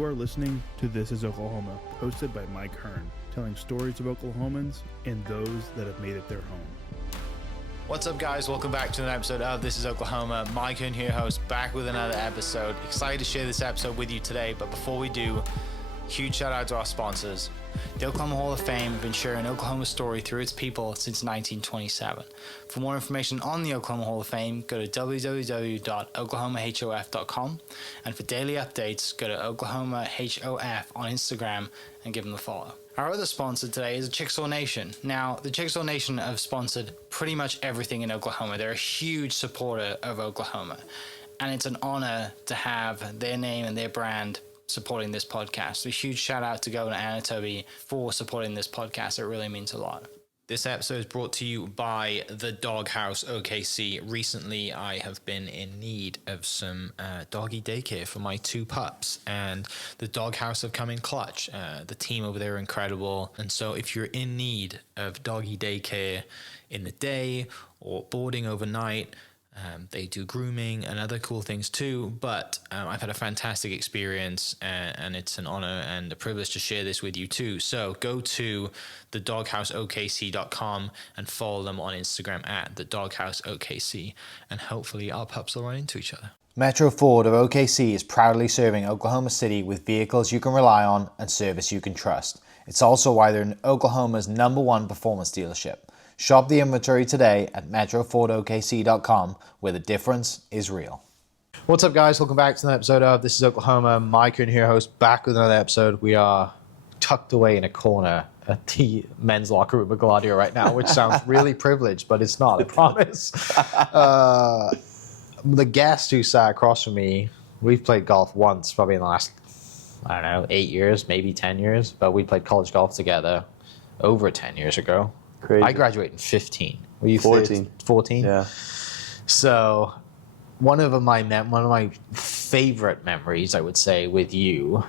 You are listening to This is Oklahoma, hosted by Mike Hearn, telling stories of Oklahomans and those that have made it their home. What's up, guys? Welcome back to an episode of This is Oklahoma. Mike Hearn here, host, back with another episode. Excited to share this episode with you today, but before we do, huge shout out to our sponsors. The Oklahoma Hall of Fame have been sharing Oklahoma's story through its people since 1927. For more information on the Oklahoma Hall of Fame, go to www.oklahomahof.com. And for daily updates, go to oklahomahof on Instagram and give them a follow. Our other sponsor today is the Chickasaw Nation. Now, the Chickasaw Nation have sponsored pretty much everything in Oklahoma. They're a huge supporter of Oklahoma. And it's an honor to have their name and their brand supporting this podcast. So a huge shout out to Governor Anatoby for supporting this podcast. It really means a lot. This episode is brought to you by the Doghouse OKC. Recently, I have been in need of some doggy daycare for my two pups, and the Doghouse have come in clutch. The team over there are incredible, and so if you're in need of doggy daycare in the day or boarding overnight, they do grooming and other cool things too, but I've had a fantastic experience, and it's an honor and a privilege to share this with you too. So go to thedogHouseOKC.com and follow them on Instagram at thedogHouseOKC, and hopefully our pups will run into each other. Metro Ford of OKC is proudly serving Oklahoma City with vehicles you can rely on and service you can trust. It's also why they're Oklahoma's #1 performance dealership. Shop the inventory today at metrofordokc.com, where the difference is real. What's up, guys? Welcome back to another episode of This is Oklahoma. Mike Hearn here, host, back with another episode. We are tucked away in a corner at the men's locker room at Gladio right now, which sounds really privileged, but it's not, I promise. The guest who sat across from me, we've played golf once, probably in the last, 8 years, maybe 10 years, but we played college golf together over 10 years ago. Crazy. I graduated in 15. Were you 14? 14? Yeah. So one of my favorite memories, I would say, with you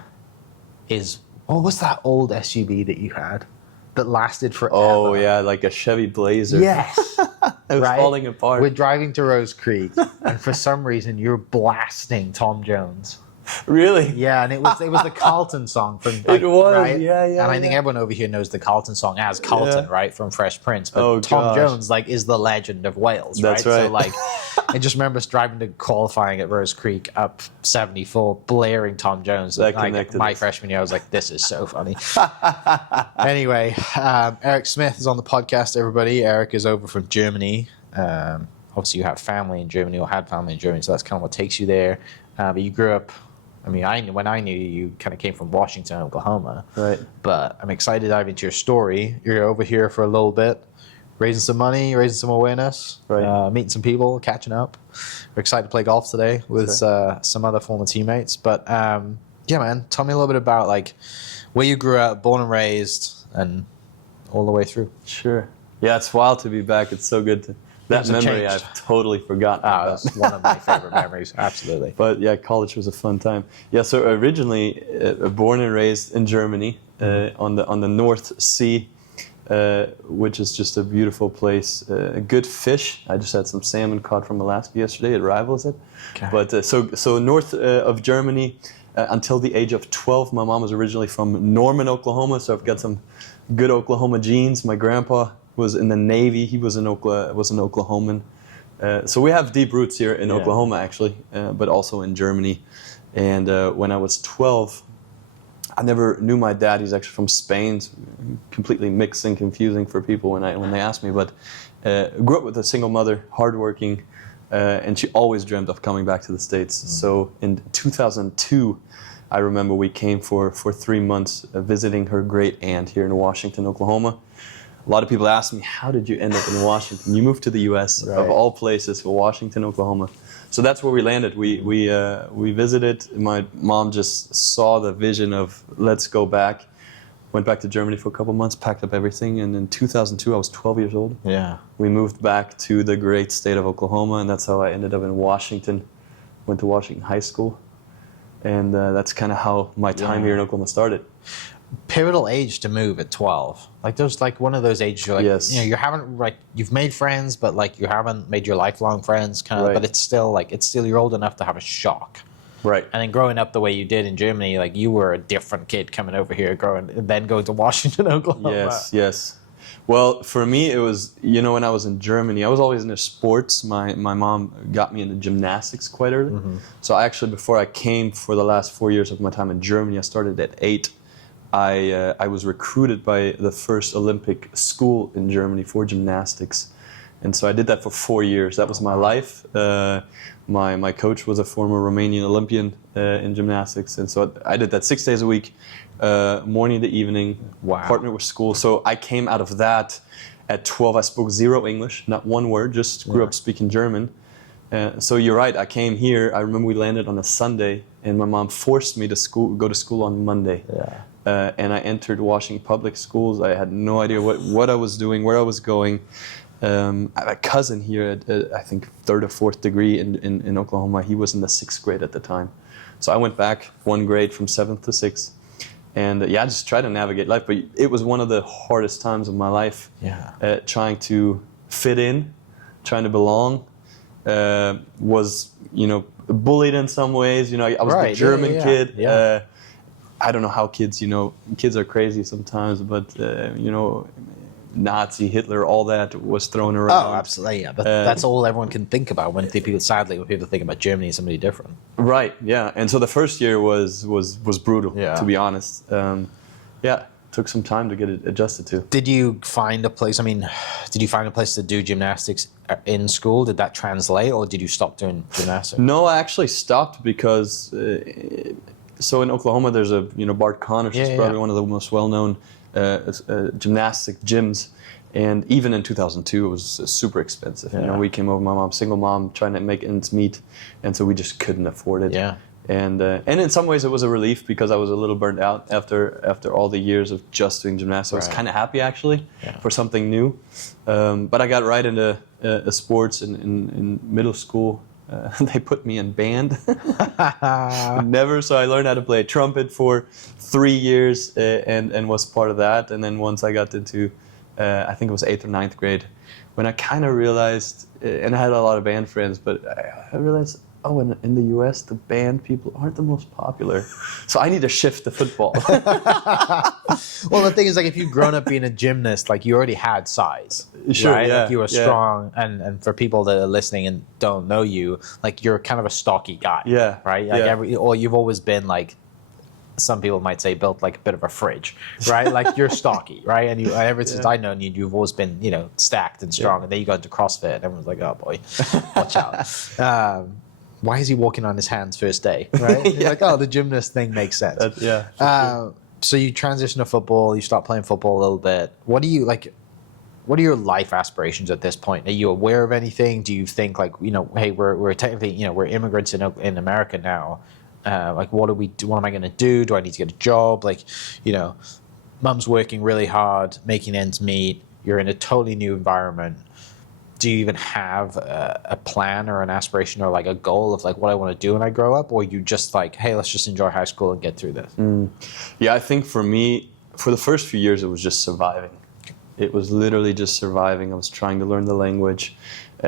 is, what was that old SUV that you had that lasted forever? Oh, yeah, like a Chevy Blazer. Yes. It was falling apart. We're driving to Rose Creek, and for some reason, you're blasting Tom Jones. Really? Yeah, and it was the Carlton song from. It was, right? yeah. And I think everyone over here knows the Carlton song as Carlton, right, from Fresh Prince. But Tom gosh. Jones, is the legend of Wales, That's right? right. So, I just remember us driving to qualifying at Rose Creek up 74, blaring Tom Jones. That And, connected my us. freshman year, I was like, this is so funny. Anyway, Eric Smith is on the podcast, everybody. Eric is over from Germany. Obviously, you have family in Germany or had family in Germany, so that's kind of what takes you there. But you grew up. When I knew you, you kind of came from Washington, Oklahoma. Right. But I'm excited to dive into your story. You're over here for a little bit, raising some money, raising some awareness, Right. meeting some people, catching up. We're excited to play golf today with some other former teammates. But yeah, man, tell me a little bit about where you grew up, born and raised, and all the way through. Sure. Yeah, it's wild to be back. It's so good to... That Things have memory changed. I've totally forgotten about. That's one of my favorite memories, absolutely. But yeah, college was a fun time. Yeah, so originally born and raised in Germany, on the North Sea, which is just a beautiful place. Good fish. I just had some salmon caught from Alaska yesterday. It rivals it. Okay. But so north of Germany until the age of 12. My mom was originally from Norman, Oklahoma, so I've got some good Oklahoma genes. My grandpa was in the Navy. He was an Oklahoman. So we have deep roots here in Oklahoma, actually, but also in Germany. And when I was 12, I never knew my dad. He's actually from Spain. It's completely mixed and confusing for people when they ask me. But grew up with a single mother, hardworking, and she always dreamt of coming back to the States. So in 2002, I remember we came for 3 months visiting her great aunt here in Washington, Oklahoma. A lot of people ask me, how did you end up in Washington? You moved to the U.S. Right. of all places, Washington, Oklahoma. So that's where we landed. We visited. My mom just saw the vision of let's go back. Went back to Germany for a couple months, packed up everything, and in 2002 I was 12 years old. Yeah. We moved back to the great state of Oklahoma, and that's how I ended up in Washington. Went to Washington High School, and that's kind of how my time here in Oklahoma started. Pivotal age to move at 12. There's one of those ages you're Yes. you haven't you've made friends, but you haven't made your lifelong friends kind of. Right. But it's still you're old enough to have a shock. Right. And then growing up the way you did in Germany, like you were a different kid coming over here, then going to Washington, Oklahoma. Yes. Well, for me, it was, when I was in Germany, I was always into sports. My mom got me into gymnastics quite early. So actually, before I came for the last 4 years of my time in Germany, I started at 8. I was recruited by the first Olympic school in Germany for gymnastics. And so I did that for 4 years. That was my life. My coach was a former Romanian Olympian in gymnastics. And so I did that 6 days a week, morning to evening, partnered with school. So I came out of that at 12. I spoke 0 English, not one word, just grew up speaking German. So you're right, I came here. I remember we landed on a Sunday, and my mom forced me to go to school on Monday. And I entered Washington Public Schools. I had no idea what I was doing, where I was going. I have a cousin here at I think 3rd or 4th degree in Oklahoma. He was in the 6th grade at the time. So I went back 1 grade from 7th to 6th. And I just tried to navigate life. But it was one of the hardest times of my life. Trying to fit in, trying to belong. Was, bullied in some ways. I was the German kid. I don't know how kids are crazy sometimes, but, Nazi, Hitler, all that was thrown around. Oh, absolutely, yeah. But that's all everyone can think about when people think about Germany as somebody different. Right, yeah. And so the first year was brutal, to be honest. Took some time to get it adjusted to. Did you find a place, to do gymnastics in school? Did that translate, or did you stop doing gymnastics? No, I actually stopped because... So in Oklahoma, there's a Bart Connors is probably one of the most well-known gymnastic gyms, and even in 2002, it was super expensive. We came over, my mom, single mom, trying to make ends meet, and so we just couldn't afford it. And in some ways, it was a relief because I was a little burnt out after all the years of just doing gymnastics. I was kind of happy actually for something new, but I got right into sports in middle school. They put me in band. So I learned how to play trumpet for 3 year and was part of that. And then once I got into, I think it was 8th or 9th grade, when I kind of realized, and I had a lot of band friends, but I realized, in the US, the band people aren't the most popular. So I need to shift to football. Well, the thing is, if you've grown up being a gymnast, you already had size. Sure, right? yeah. You were strong, and for people that are listening and don't know you, you're kind of a stocky guy. Right? You've always been some people might say built like a bit of a fridge, right? You're stocky, right? And ever since I've known you, you've always been, stacked and strong. And then you got into CrossFit, and everyone's like, oh boy, watch out. Why is he walking on his hands first day, right? You're the gymnast thing makes sense. So you transition to football, you start playing football a little bit. What are your life aspirations at this point? Are you aware of anything? Do you think hey, we're technically, we're immigrants in America now. What do we do? What am I going to do? Do I need to get a job? Mom's working really hard, making ends meet. You're in a totally new environment. Do you even have a plan or an aspiration or a goal of what I want to do when I grow up? Or you just hey, let's just enjoy high school and get through this? Yeah, I think for me, for the first few years, it was just surviving. It was literally just surviving. I was trying to learn the language. I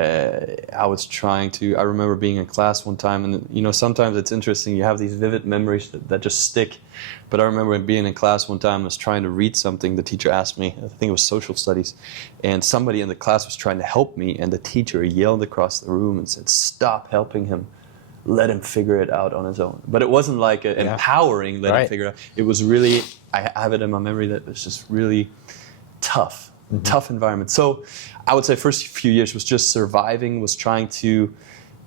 remember being in class one time, and sometimes it's interesting, you have these vivid memories that just stick. But I remember being in class one time, I was trying to read something, the teacher asked me, I think it was social studies, and somebody in the class was trying to help me, and the teacher yelled across the room and said, stop helping him, let him figure it out on his own. But it wasn't empowering, let him figure it out. It was really, I have it in my memory that it was just really tough. Tough environment. So I would say first few years was just surviving, was trying to,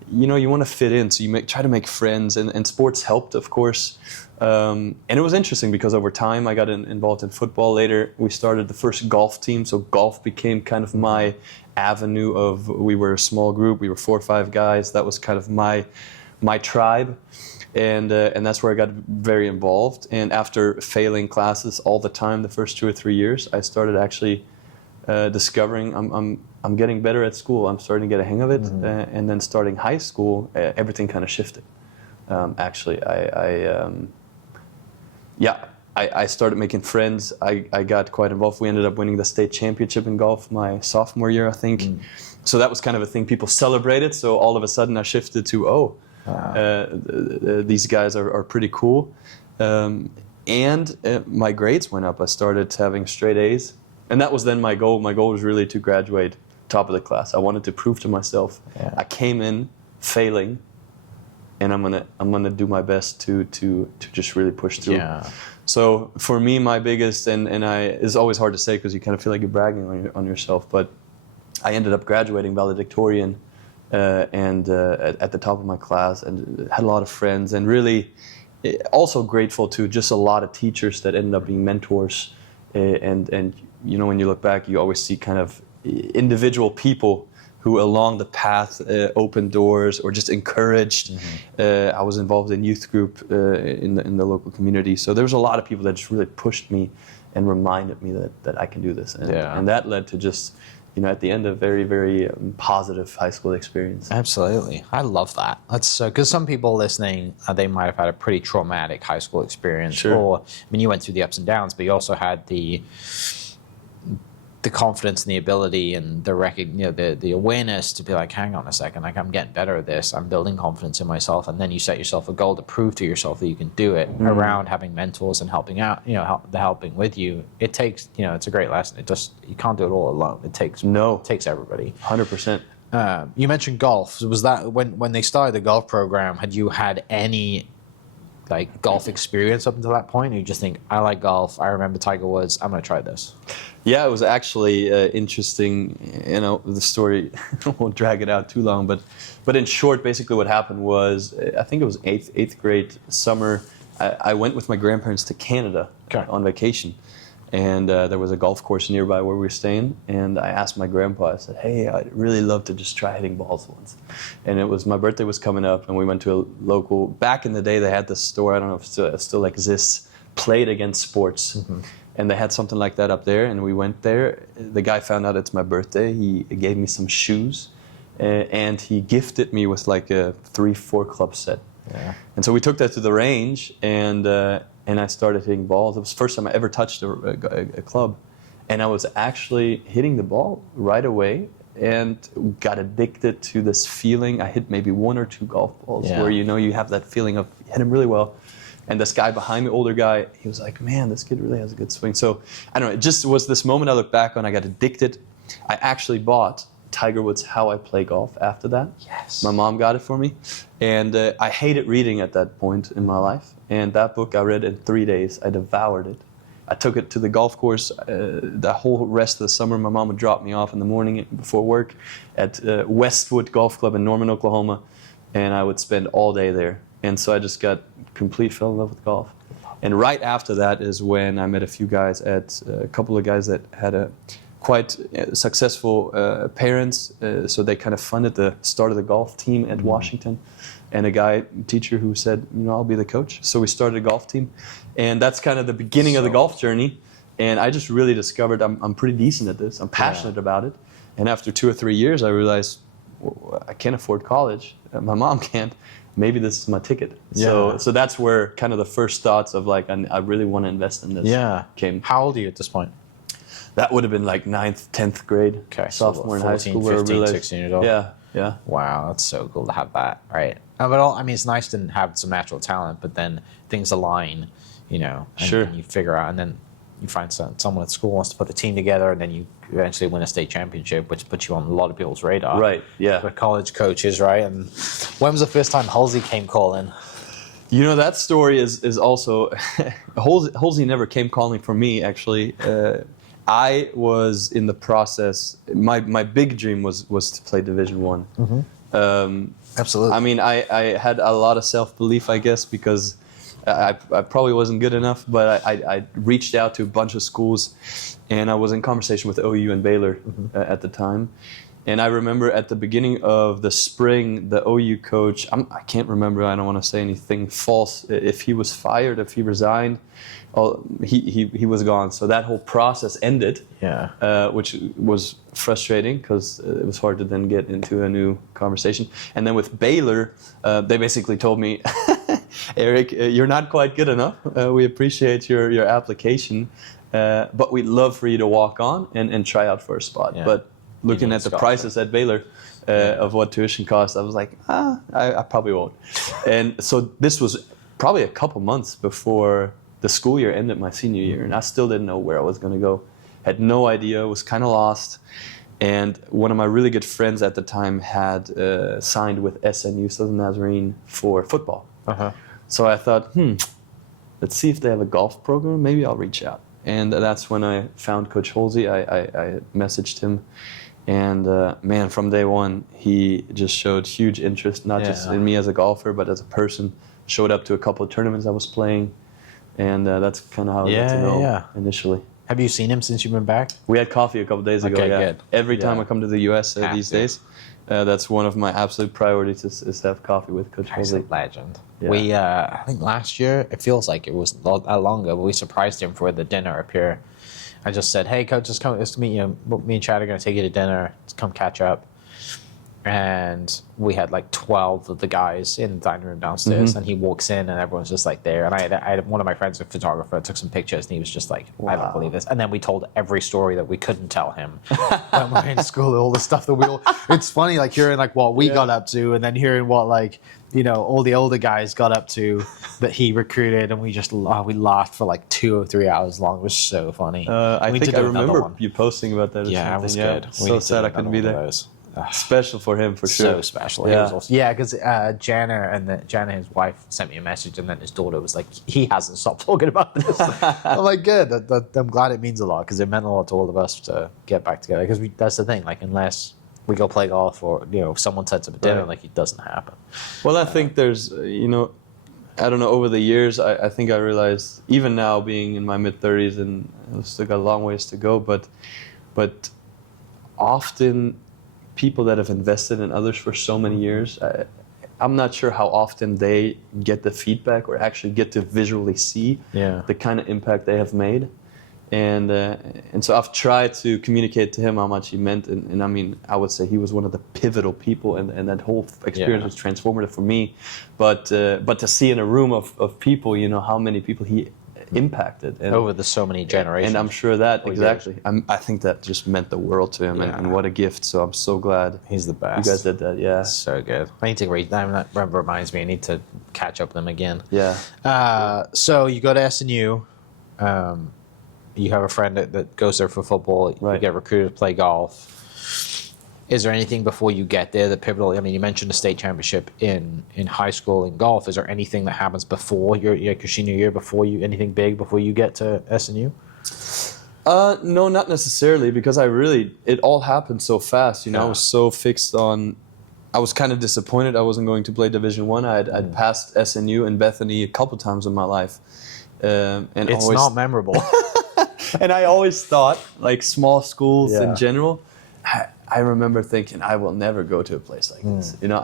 you want to fit in. So you try to make friends, and sports helped, of course. And it was interesting because over time I got involved in football. Later we started the first golf team. So golf became kind of my avenue of, we were a small group. We were 4 or 5 guys. That was kind of my tribe. And that's where I got very involved. And after failing classes all the time, the first 2 or 3 years, I started actually discovering I'm getting better at school. I'm starting to get a hang of it, and then starting high school, everything kind of shifted. Actually, I started making friends. I got quite involved. We ended up winning the state championship in golf my sophomore year, I think. So that was kind of a thing people celebrated. So all of a sudden, I shifted to These guys are pretty cool. And my grades went up. I started having straight A's. And that was then my goal. My goal was really to graduate top of the class. I wanted to prove to myself I came in failing, and I'm gonna do my best to just really push through. Yeah. So for me, my biggest it's always hard to say because you kind of feel like you're bragging on yourself, but I ended up graduating valedictorian and at the top of my class, and had a lot of friends, and really also grateful to just a lot of teachers that ended up being mentors. And you know, when you look back, you always see kind of individual people who along the path opened doors or just encouraged. I was involved in youth group in the local community, so there was a lot of people that just really pushed me and reminded me that I can do this, and that led to just, you know, at the end, a very, very positive high school experience. Absolutely. I love that. That's so, because some people listening, they might have had a pretty traumatic high school experience. Sure. Or, I mean, you went through the ups and downs, but you also had the confidence and the ability and the awareness to be like, hang on a second, like, I'm getting better at this. I'm building confidence in myself. And then you set yourself a goal to prove to yourself that you can do it around having mentors and helping out, helping with you. It takes, it's a great lesson. You can't do it all alone. It takes everybody. 100%. You mentioned golf. Was that when they started the golf program, had you had any golf experience up until that point? Or you just think, I like golf, I remember Tiger Woods, I'm going to try this? Yeah, it was actually interesting. The story, I won't drag it out too long, but in short, basically what happened was, I think it was eighth grade summer, I went with my grandparents to Canada on vacation. And there was a golf course nearby where we were staying, and I asked my grandpa, I said, hey, I'd really love to just try hitting balls once. And my birthday was coming up, and we went to a local, back in the day they had this store, I don't know if it still exists, Played Against Sports. Mm-hmm. And they had something like that up there, and we went there. The guy found out it's my birthday. He gave me some shoes, and he gifted me with like a 3-4 club set. Yeah. And so we took that to the range, and I started hitting balls. It was the first time I ever touched a club. And I was actually hitting the ball right away and got addicted to this feeling. I hit maybe 1 or 2 golf balls where you have that feeling of you hit them really well. And this guy behind me, older guy, he was like, man, this kid really has a good swing. So, I don't know, it just was this moment I look back on. I got addicted. I actually bought Tiger Woods' How I Play Golf after that. Yes. My mom got it for me. And I hated reading at that point in my life. And that book I read in 3 days. I devoured it. I took it to the golf course the whole rest of the summer. My mom would drop me off in the morning before work at Westwood Golf Club in Norman, Oklahoma. And I would spend all day there. And so I just fell in love with golf. And right after that is when I met a couple of guys that had quite successful parents. So they kind of funded the start of the golf team at Washington. And a teacher who said, I'll be the coach. So we started a golf team. And that's kind of the beginning of the golf journey. And I just really discovered I'm pretty decent at this. I'm passionate about it. And after 2 or 3 years, I realized I can't afford college. My mom can't. Maybe this is my ticket. Yeah. So that's where kind of the first thoughts of like, I really want to invest in this came. How old are you at this point? That would have been like 9th, 10th grade. Okay. Sophomore in high school. 15, 16 years old. Yeah. Wow, that's so cool to have that, right? But it's nice to have some natural talent, but then things align, and you figure out, and then you find someone at school wants to put the team together, and then you eventually win a state championship, which puts you on a lot of people's radar. Right, yeah. For college coaches, right? And when was the first time Halsey came calling? That story is also... Halsey never came calling for me, actually. I was in the process... My big dream was to play Division I. Mm-hmm. Absolutely. I mean, I had a lot of self-belief, I guess, because... I probably wasn't good enough, but I reached out to a bunch of schools, and I was in conversation with OU and Baylor at the time. And I remember at the beginning of the spring, the OU coach, I can't remember, I don't want to say anything false, if he was fired, if he resigned, he was gone. So that whole process ended, which was frustrating because it was hard to then get into a new conversation. And then with Baylor, they basically told me, Eric, you're not quite good enough. We appreciate your application, but we'd love for you to walk on and try out for a spot. Yeah. But looking need at the scholarship. prices at Baylor of what tuition costs, I was like, I probably won't. And so this was probably a couple months before the school year ended my senior year, and I still didn't know where I was going to go. Had no idea, was kind of lost. And one of my really good friends at the time had signed with SNU, Southern Nazarene, for football. So I thought, let's see if they have a golf program. Maybe I'll reach out. And that's when I found Coach Holsey. I messaged him. And man, from day one, he just showed huge interest, not just in me as a golfer, but as a person. Showed up to a couple of tournaments I was playing. And that's kind of how I got to know initially. Have you seen him since you've been back? We had coffee a couple days ago. Okay, yeah. good. Every time I come to the U.S. These days, that's one of my absolute priorities is to have coffee with Coach He's a Holsey. legend. Yeah. We, I think last year, it feels like it was longer, but we surprised him for the dinner up here. I just said, hey, Coach, just come, let's meet you. Me and Chad are going to take you to dinner. Let's come catch up. And we had like 12 of the guys in the dining room downstairs, and he walks in and everyone's just like there. And I had one of my friends, a photographer, took some pictures, and he was just like, I don't believe this. And then we told every story that we couldn't tell him when we were in school, all the stuff that we all, it's funny, like hearing like what we got up to, and then hearing what like, you know, all the older guys got up to that he recruited, and we just we laughed for like 2 or 3 hours long. It was so funny. I think I remember you posting about that or Yeah, it was something. good. So sad I couldn't be there. Special for him, for sure. So special. Yeah, because Jana, Jana, his wife, sent me a message, and then his daughter was like, he hasn't stopped talking about this. I'm like, good. I'm glad it means a lot, because it meant a lot to all of us to get back together. Because that's the thing, like, unless we go play golf or, you know, someone sets up a dinner, like, it doesn't happen. Well, I think there's, you know, I don't know, over the years, I think I realized, even now being in my mid-30s, and I've still got a long ways to go, but often people that have invested in others for so many years, I'm not sure how often they get the feedback or actually get to visually see the kind of impact they have made. And so I've tried to communicate to him how much he meant. And I mean, I would say he was one of the pivotal people, and that whole experience was transformative for me. But to see in a room of people, you know, how many people he impacted over so many generations. And I'm sure that I think that just meant the world to him, and what a gift. So I'm so glad he's the best. You guys did that. Yeah, so good. I need to read that. That reminds me, I need to catch up with him again. So you go to SNU, you have a friend that goes there for football, you get recruited to play golf. Is there anything before you get there that pivotal? I mean, you mentioned the state championship in high school in golf. Is there anything that happens before your senior year, anything big before you get to SNU? No, not necessarily, because it all happened so fast. You know, I was so fixed on. I was kind of disappointed I wasn't going to play Division I. I'd passed SNU and Bethany a couple times in my life, and it's not memorable. And I always thought, like, small schools in general. I remember thinking, I will never go to a place like this. You know,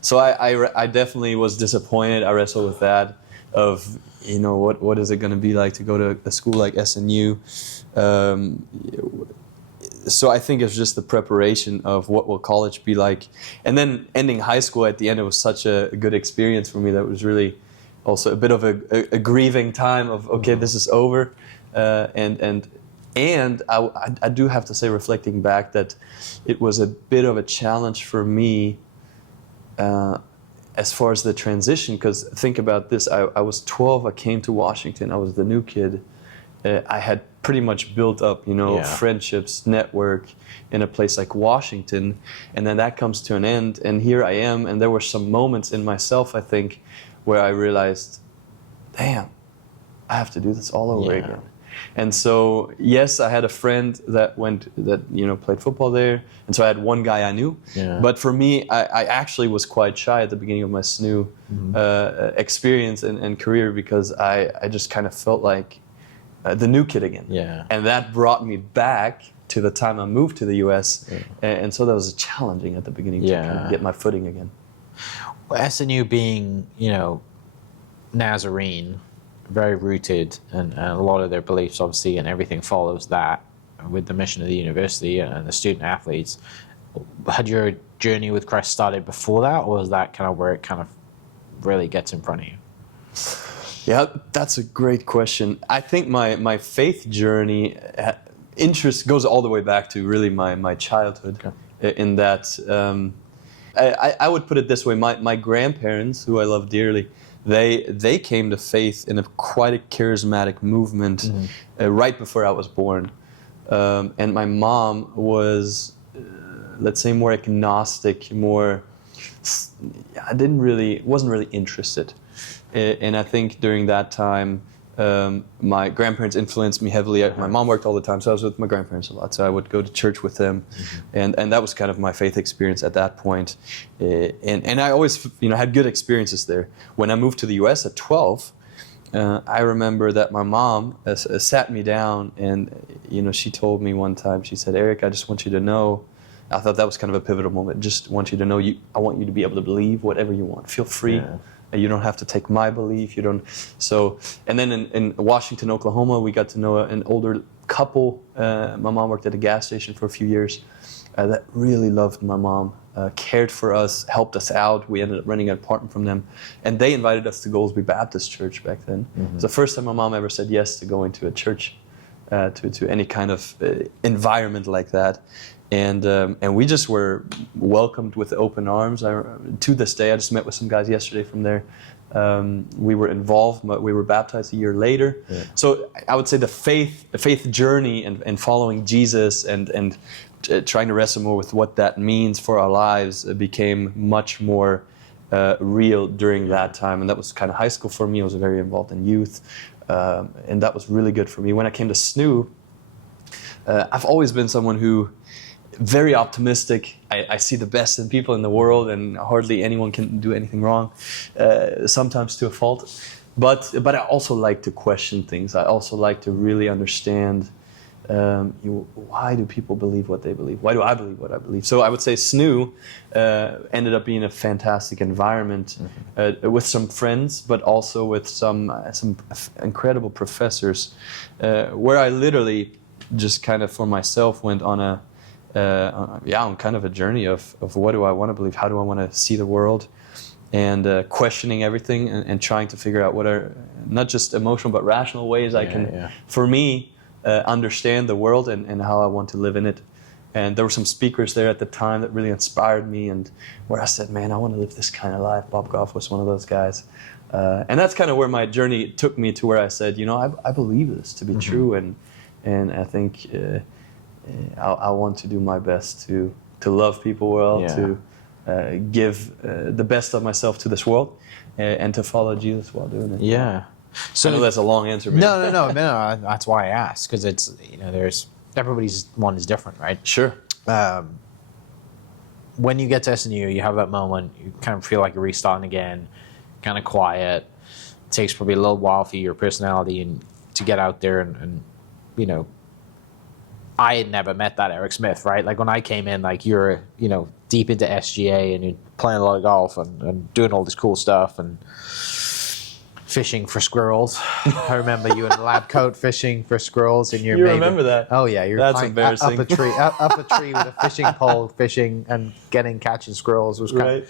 So I definitely was disappointed. I wrestled with that of, you know, what is it going to be like to go to a school like SNU? So I think it's just the preparation of what will college be like. And then ending high school at the end, it was such a good experience for me. That was really also a bit of a grieving time of, okay, this is over. And I do have to say, reflecting back, that it was a bit of a challenge for me as far as the transition. Because think about this, I was 12, I came to Washington, I was the new kid. I had pretty much built up, you know, friendships, network in a place like Washington. And then that comes to an end, and here I am. And there were some moments in myself, I think, where I realized, damn, I have to do this all over again. And so, yes, I had a friend that played football there, and so I had one guy I knew. But for me, I actually was quite shy at the beginning of my SNU experience and career, because I just kind of felt like the new kid again. And that brought me back to the time I moved to the U.S. And so that was challenging at the beginning to kind of get my footing again. Well, SNU being, you know, Nazarene, very rooted, and a lot of their beliefs, obviously, and everything follows that with the mission of the university and the student athletes. Had your journey with Christ started before that, or was that kind of where it kind of really gets in front of you? Yeah, that's a great question. I think my faith journey interest goes all the way back to really my childhood. In that, I would put it this way: my grandparents, who I love dearly, they came to faith in quite a charismatic movement right before I was born, and my mom was, let's say, more agnostic, wasn't really interested, and I think during that time. My grandparents influenced me heavily. My mom worked all the time, so I was with my grandparents a lot. So I would go to church with them, and that was kind of my faith experience at that point. And I always, had good experiences there. When I moved to the U.S. at 12, I remember that my mom sat me down, and she told me one time. She said, "Eric, I just want you to know." I thought that was kind of a pivotal moment. Just want you to know, I want you to be able to believe whatever you want. Feel free. Yeah. You don't have to take my belief. You don't. So, and then in Washington, Oklahoma, we got to know an older couple. My mom worked at a gas station for a few years. That really loved my mom, cared for us, helped us out. We ended up renting an apartment from them, and they invited us to Goldsby Baptist Church back then. It's the first time my mom ever said yes to going to a church, to any kind of environment like that. And we just were welcomed with open arms. To this day, I just met with some guys yesterday from there. We were involved, but we were baptized a year later. Yeah. So I would say the faith journey and following Jesus and trying to wrestle more with what that means for our lives became much more real during that time. And that was kind of high school for me. I was very involved in youth. And that was really good for me. When I came to SNU, I've always been someone who very optimistic. I see the best in people in the world, and hardly anyone can do anything wrong, sometimes to a fault. But I also like to question things. I also like to really understand why do people believe what they believe? Why do I believe what I believe? So I would say SNU ended up being a fantastic environment with some friends, but also with some incredible professors, where I literally just kind of for myself went on on kind of a journey of what do I want to believe, how do I want to see the world, and questioning everything and trying to figure out what are not just emotional but rational ways I can, for me, understand the world and how I want to live in it. And there were some speakers there at the time that really inspired me, and where I said, man, I want to live this kind of life. Bob Goff was one of those guys. And that's kind of where my journey took me to, where I said, I believe this to be true, and I think I want to do my best to love people well, to give the best of myself to this world, and to follow Jesus while doing it. Yeah. So I know that's a long answer. No. That's why I asked, because it's there's everybody's one is different, right? Sure. When you get to SNU, you have that moment. You kind of feel like you're restarting again, kind of quiet. It takes probably a little while for your personality and to get out there and I had never met that Eric Smith, right? Like when I came in, like you're, deep into SGA and you're playing a lot of golf and doing all this cool stuff and fishing for squirrels. I remember you in a lab coat fishing for squirrels, and you remember that? Oh yeah, you're that's embarrassing. Up a tree with a fishing pole, fishing and catching squirrels. It was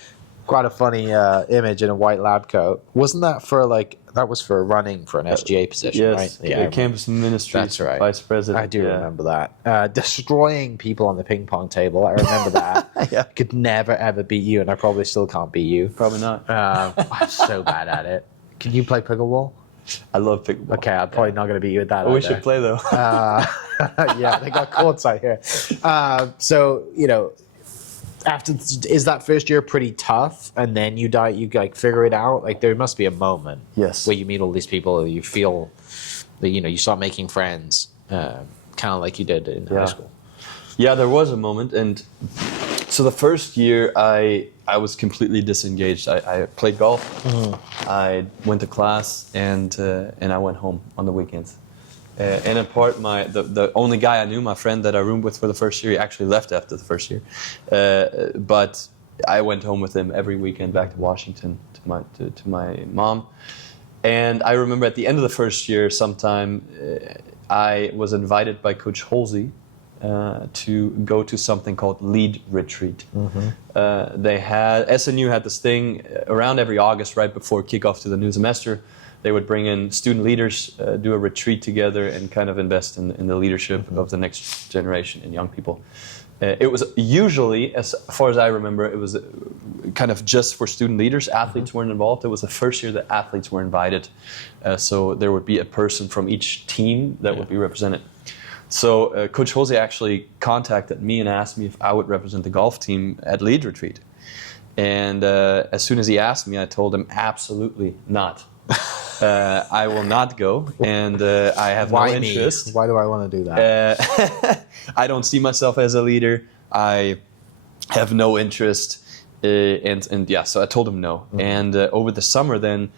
quite a funny image in a white lab coat. Wasn't that that was for running for an SGA position, right? Yeah, campus ministries. That's right. Vice president. I do remember that. Destroying people on the ping pong table. I remember that. I could never ever beat you, and I probably still can't beat you. Probably not. I'm so bad at it. Can you play pickleball? I love pickleball. Okay, I'm probably not going to beat you at that. We should play though. Yeah, they got courtside here. So is that first year pretty tough, and then you figure it out? Like there must be a moment, where you meet all these people, you feel that you start making friends, kind of like you did in high school. Yeah, there was a moment, and so the first year I was completely disengaged. I played golf, I went to class, and I went home on the weekends. And in part, the only guy I knew, my friend that I roomed with for the first year, he actually left after the first year. But I went home with him every weekend back to Washington to my mom. And I remember at the end of the first year, sometime I was invited by Coach Holsey to go to something called Lead Retreat. SNU had this thing around every August, right before kickoff to the new semester, they would bring in student leaders, do a retreat together, and kind of invest in the leadership of the next generation and young people. It was usually, as far as I remember, it was kind of just for student leaders. Athletes weren't involved. It was the first year that athletes were invited. So there would be a person from each team that would be represented. So Coach Jose actually contacted me and asked me if I would represent the golf team at Lead Retreat. And as soon as he asked me, I told him absolutely not. I will not go, and I have no interest. Why do I want to do that? I don't see myself as a leader. I have no interest, and yeah, so I told him no. And over the summer, then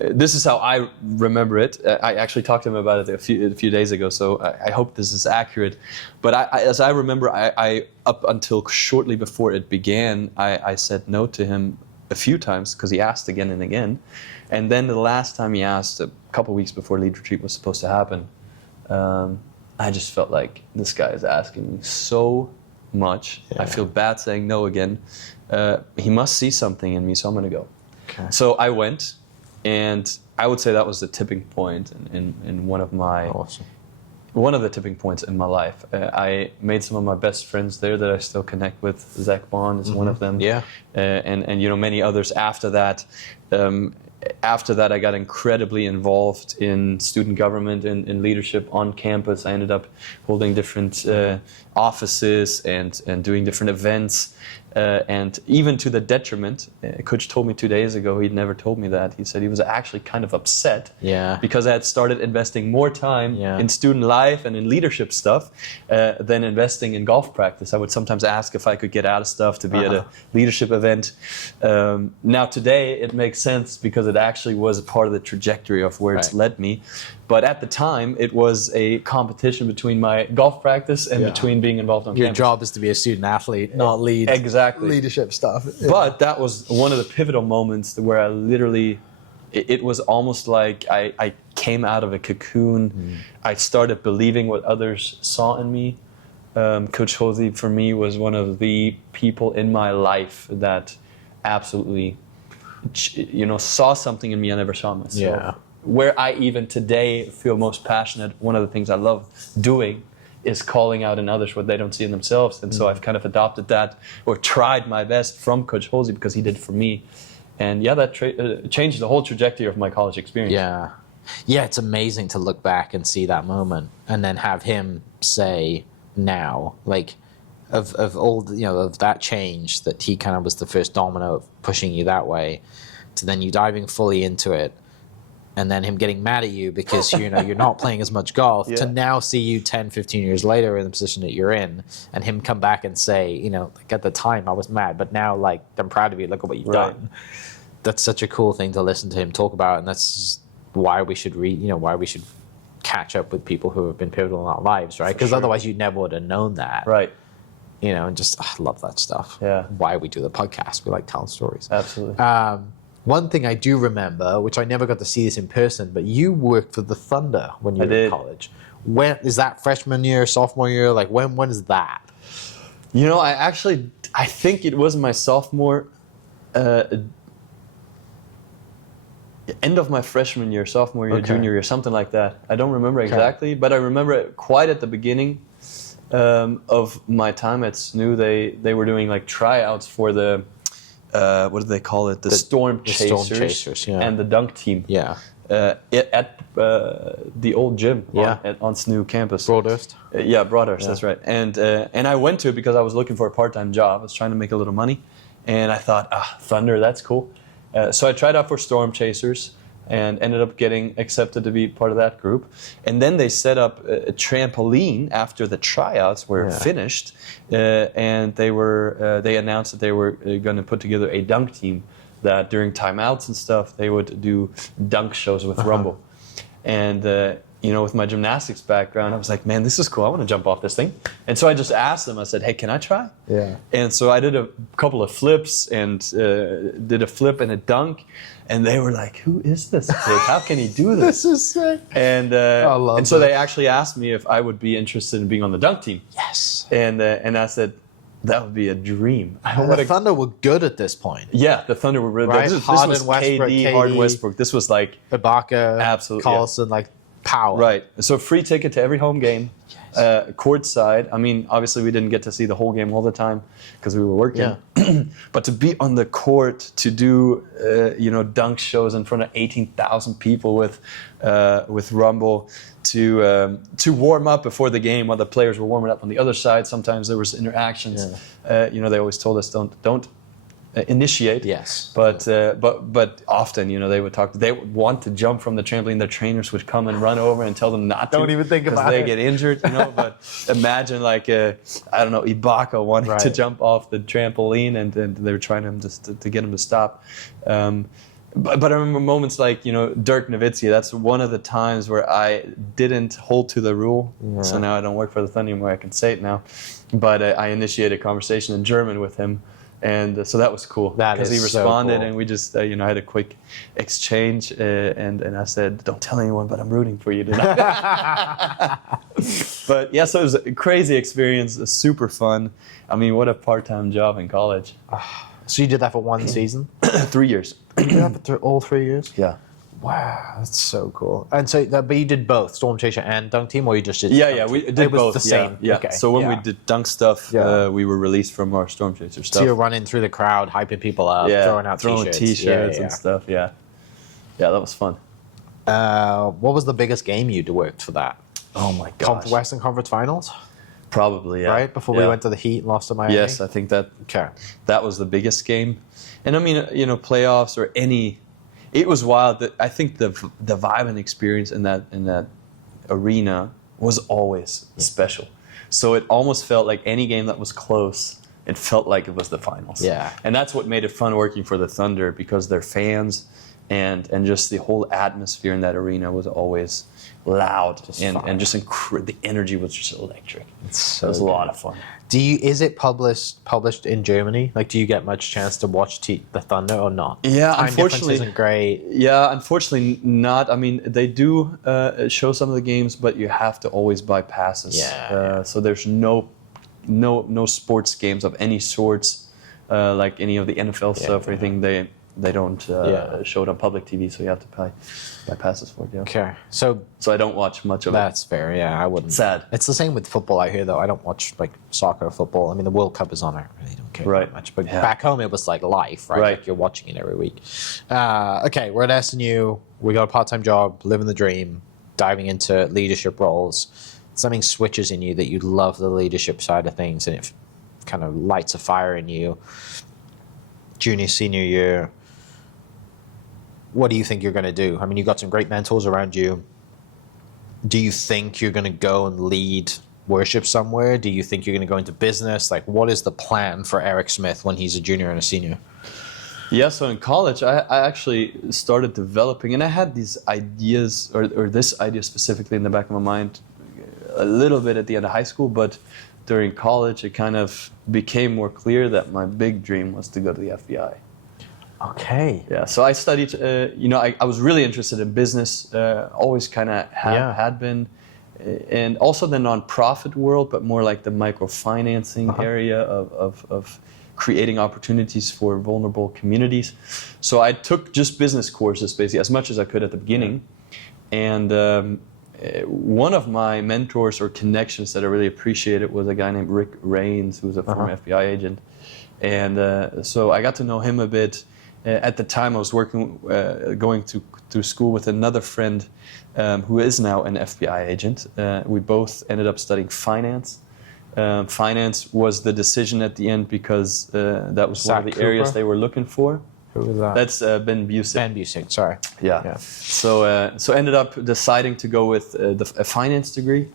this is how I remember it. I actually talked to him about it a few days ago, so I hope this is accurate. But as I remember, I up until shortly before it began, I said no to him a few times because he asked again and again. And then the last time he asked, a couple weeks before Lead Retreat was supposed to happen, I just felt like this guy is asking me so much. Yeah. I feel bad saying no again. He must see something in me, so I'm going to go. Okay. So I went, and I would say that was the tipping point in one of my... Awesome. One of the tipping points in my life. I made some of my best friends there that I still connect with. Zach Bond is one of them. Yeah. And you know, many others after that. After that, I got incredibly involved in student government and in leadership on campus. I ended up holding different offices and doing different events. And even to the detriment, Coach told me 2 days ago, he'd never told me that. He said he was actually kind of upset because I had started investing more time in student life and in leadership stuff than investing in golf practice. I would sometimes ask if I could get out of stuff to be at a leadership event. Now today it makes sense because it actually was a part of the trajectory of where it's led me. But at the time, it was a competition between my golf practice and between being involved on campus. Your job is to be a student athlete, not lead leadership stuff. Yeah. But that was one of the pivotal moments where I literally, it was almost like I came out of a cocoon. I started believing what others saw in me. Coach Jose, for me, was one of the people in my life that absolutely, saw something in me I never saw myself. Yeah. Where I even today feel most passionate, one of the things I love doing is calling out in others what they don't see in themselves. And so I've kind of adopted that, or tried my best from Coach Jose because he did it for me. And yeah, that changed the whole trajectory of my college experience. Yeah. Yeah, it's amazing to look back and see that moment and then have him say now, like, of all, of that change, that he kind of was the first domino of pushing you that way, to then you diving fully into it, and then him getting mad at you because you're not playing as much golf, to now see you 10, 15 years later in the position that you're in, and him come back and say, like, at the time I was mad, but now, like, I'm proud of you, look at what you've done. That's such a cool thing to listen to him talk about, and that's why we should why we should catch up with people who have been pivotal in our lives, right? Because otherwise you never would have known that. Right. And just, I love that stuff. Yeah. Why we do the podcast. We like telling stories. Absolutely. One thing I do remember, which I never got to see this in person, but you worked for the Thunder when you were in college. When is that, freshman year, sophomore year? Like, when is that? I think it was my sophomore, end of my freshman year, sophomore year, junior year, something like that. I don't remember exactly, but I remember it quite at the beginning of my time at SNU. They were doing like tryouts for the, what do they call it? The Storm Chasers, and the dunk team. Yeah. At the old gym on SNU campus. Broadhurst. Broadhurst, that's right. And I went to it because I was looking for a part-time job. I was trying to make a little money. And I thought, Thunder, that's cool. So I tried out for Storm Chasers and ended up getting accepted to be part of that group. And then they set up a trampoline after the tryouts were finished. And they announced that they were going to put together a dunk team, that during timeouts and stuff, they would do dunk shows with Rumble. And, with my gymnastics background, I was like, man, this is cool. I want to jump off this thing. And so I just asked them, I said, hey, can I try? Yeah. And so I did a couple of flips and did a flip and a dunk. And they were like, who is this kid? How can he do this? This is sick. And so they actually asked me if I would be interested in being on the dunk team. Yes. And I said, That would be a dream. The Thunder were good at this point. Yeah, the Thunder were really Right? This Harden, was Westbrook, KD, Harden, KD. Westbrook. This was like Ibaka, Absolutely, Carlson, like power. right. So free ticket to every home game, courtside. I mean, obviously we didn't get to see the whole game all the time because we were working. Yeah. But to be on the court, to do dunk shows in front of 18,000 people with Rumble, to warm up before the game while the players were warming up on the other side. Sometimes there was interactions. Yeah. They always told us don't initiate. Yes. But often, they would talk. They would want to jump from the trampoline. Their trainers would come and run over and tell them not to. Don't even think about they it. get injured. But imagine Ibaka wanting to jump off the trampoline and they were trying to get him to stop. But I remember moments like Dirk Nowitzki. That's one of the times where I didn't hold to the rule. Yeah. So now I don't work for the Thunder anymore. I can say it now. But I initiated a conversation in German with him. And so that was cool because he responded, so cool. And we just had a quick exchange, and I said, "Don't tell anyone, but I'm rooting for you tonight." But yeah, so it was a crazy experience, super fun. I mean, what a part-time job in college. So you did that for one season? 3 years. You did that for all 3 years? Yeah. Wow, that's so cool. And so, but you did both Storm Chaser and Dunk Team, or you just did? Yeah, we did it was both. The same. Yeah. Okay. So when we did dunk stuff, we were released from our Storm Chaser stuff. So you're running through the crowd, hyping people up, throwing t-shirts and stuff. Yeah, that was fun. What was the biggest game you'd worked for that? Oh my gosh. Western Conference Finals? Probably, yeah. Right before we went to the Heat and lost to Miami. Yes, I think that was the biggest game. And I mean, playoffs or any. It was wild. I think the vibe and experience in that arena was always special. So it almost felt like any game that was close, it felt like it was the finals. Yeah. And that's what made it fun working for the Thunder, because their fans and just the whole atmosphere in that arena was always loud and just the energy was just electric. It was a lot of fun. Is it published in Germany? Like, do you get much chance to watch the Thunder or not? Yeah, Time unfortunately, isn't great. Yeah, unfortunately not. I mean, they do show some of the games, but you have to always buy passes. Yeah. So there's no sports games of any sorts, like any of the NFL stuff or anything. They don't show it on public TV, so you have to buy passes for it. Yeah. Okay, so I don't watch much of it. That's fair. Yeah, I wouldn't. Sad. It's the same with football out here, though. I don't watch like soccer or football. I mean, the World Cup is on. I really don't care that much. But back home, it was like life, right? Like you're watching it every week. Okay, we're at SNU. We got a part-time job, living the dream, diving into leadership roles. Something switches in you that you love the leadership side of things, and it kind of lights a fire in you. Junior, senior year. What do you think you're going to do? I mean, you've got some great mentors around you. Do you think you're going to go and lead worship somewhere? Do you think you're going to go into business? Like, what is the plan for Eric Smith when he's a junior and a senior? Yeah, so in college, I actually started developing, and I had these ideas, or this idea specifically in the back of my mind, a little bit at the end of high school, but during college, it kind of became more clear that my big dream was to go to the FBI. Okay. Yeah, so I studied, I was really interested in business, always kind of had been, and also the nonprofit world, but more like the microfinancing area of creating opportunities for vulnerable communities. So I took just business courses, basically, as much as I could at the beginning. And one of my mentors or connections that I really appreciated was a guy named Rick Raines, who was a former FBI agent. And so I got to know him a bit. At the time, I was going to school with another friend who is now an FBI agent. We both ended up studying finance. Finance was the decision at the end because that was one of the areas they were looking for. Who was that? That's Ben Busick. Ben Busick, sorry. Yeah. So ended up deciding to go with a finance degree,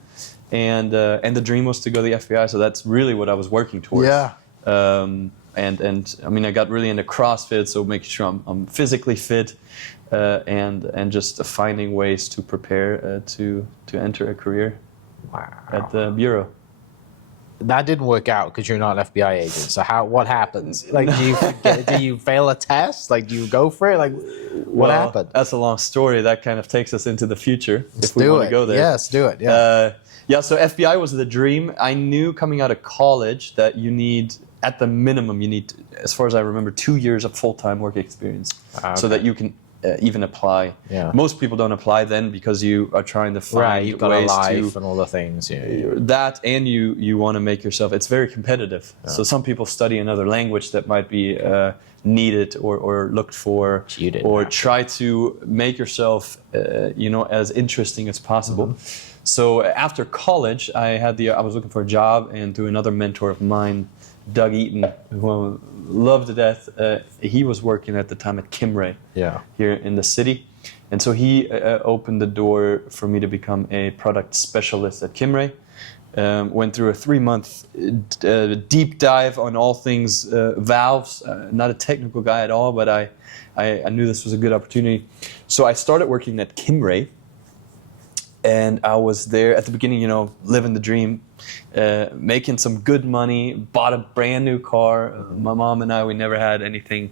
and the dream was to go to the FBI. So that's really what I was working towards. Yeah. And I mean, I got really into CrossFit, so making sure I'm physically fit, and just finding ways to prepare to enter a career at the bureau. That didn't work out because you're not an FBI agent. So what happens? Like, do you fail a test? Like, do you go for it? Like, what happened? That's a long story. That kind of takes us into the future if we want to go there. Yes, do it. Yeah. Yeah, so FBI was the dream. I knew coming out of college that you need, at the minimum, you need, as far as I remember, 2 years of full-time work experience so that you can even apply. Yeah. Most people don't apply then because you are trying to find You've got ways a life to and all the things. that, and you want to make yourself. It's very competitive. So some people study another language that might be needed or looked for, or try to make yourself as interesting as possible. So after college, I was looking for a job, and through another mentor of mine, Doug Eaton, who I love to death, he was working at the time at Kimray here in the city. And so he opened the door for me to become a product specialist at Kimray. Went through a 3-month deep dive on all things valves. Not a technical guy at all, but I knew this was a good opportunity. So I started working at Kimray. And I was there at the beginning, living the dream, making some good money, bought a brand new car. My mom and I, we never had anything,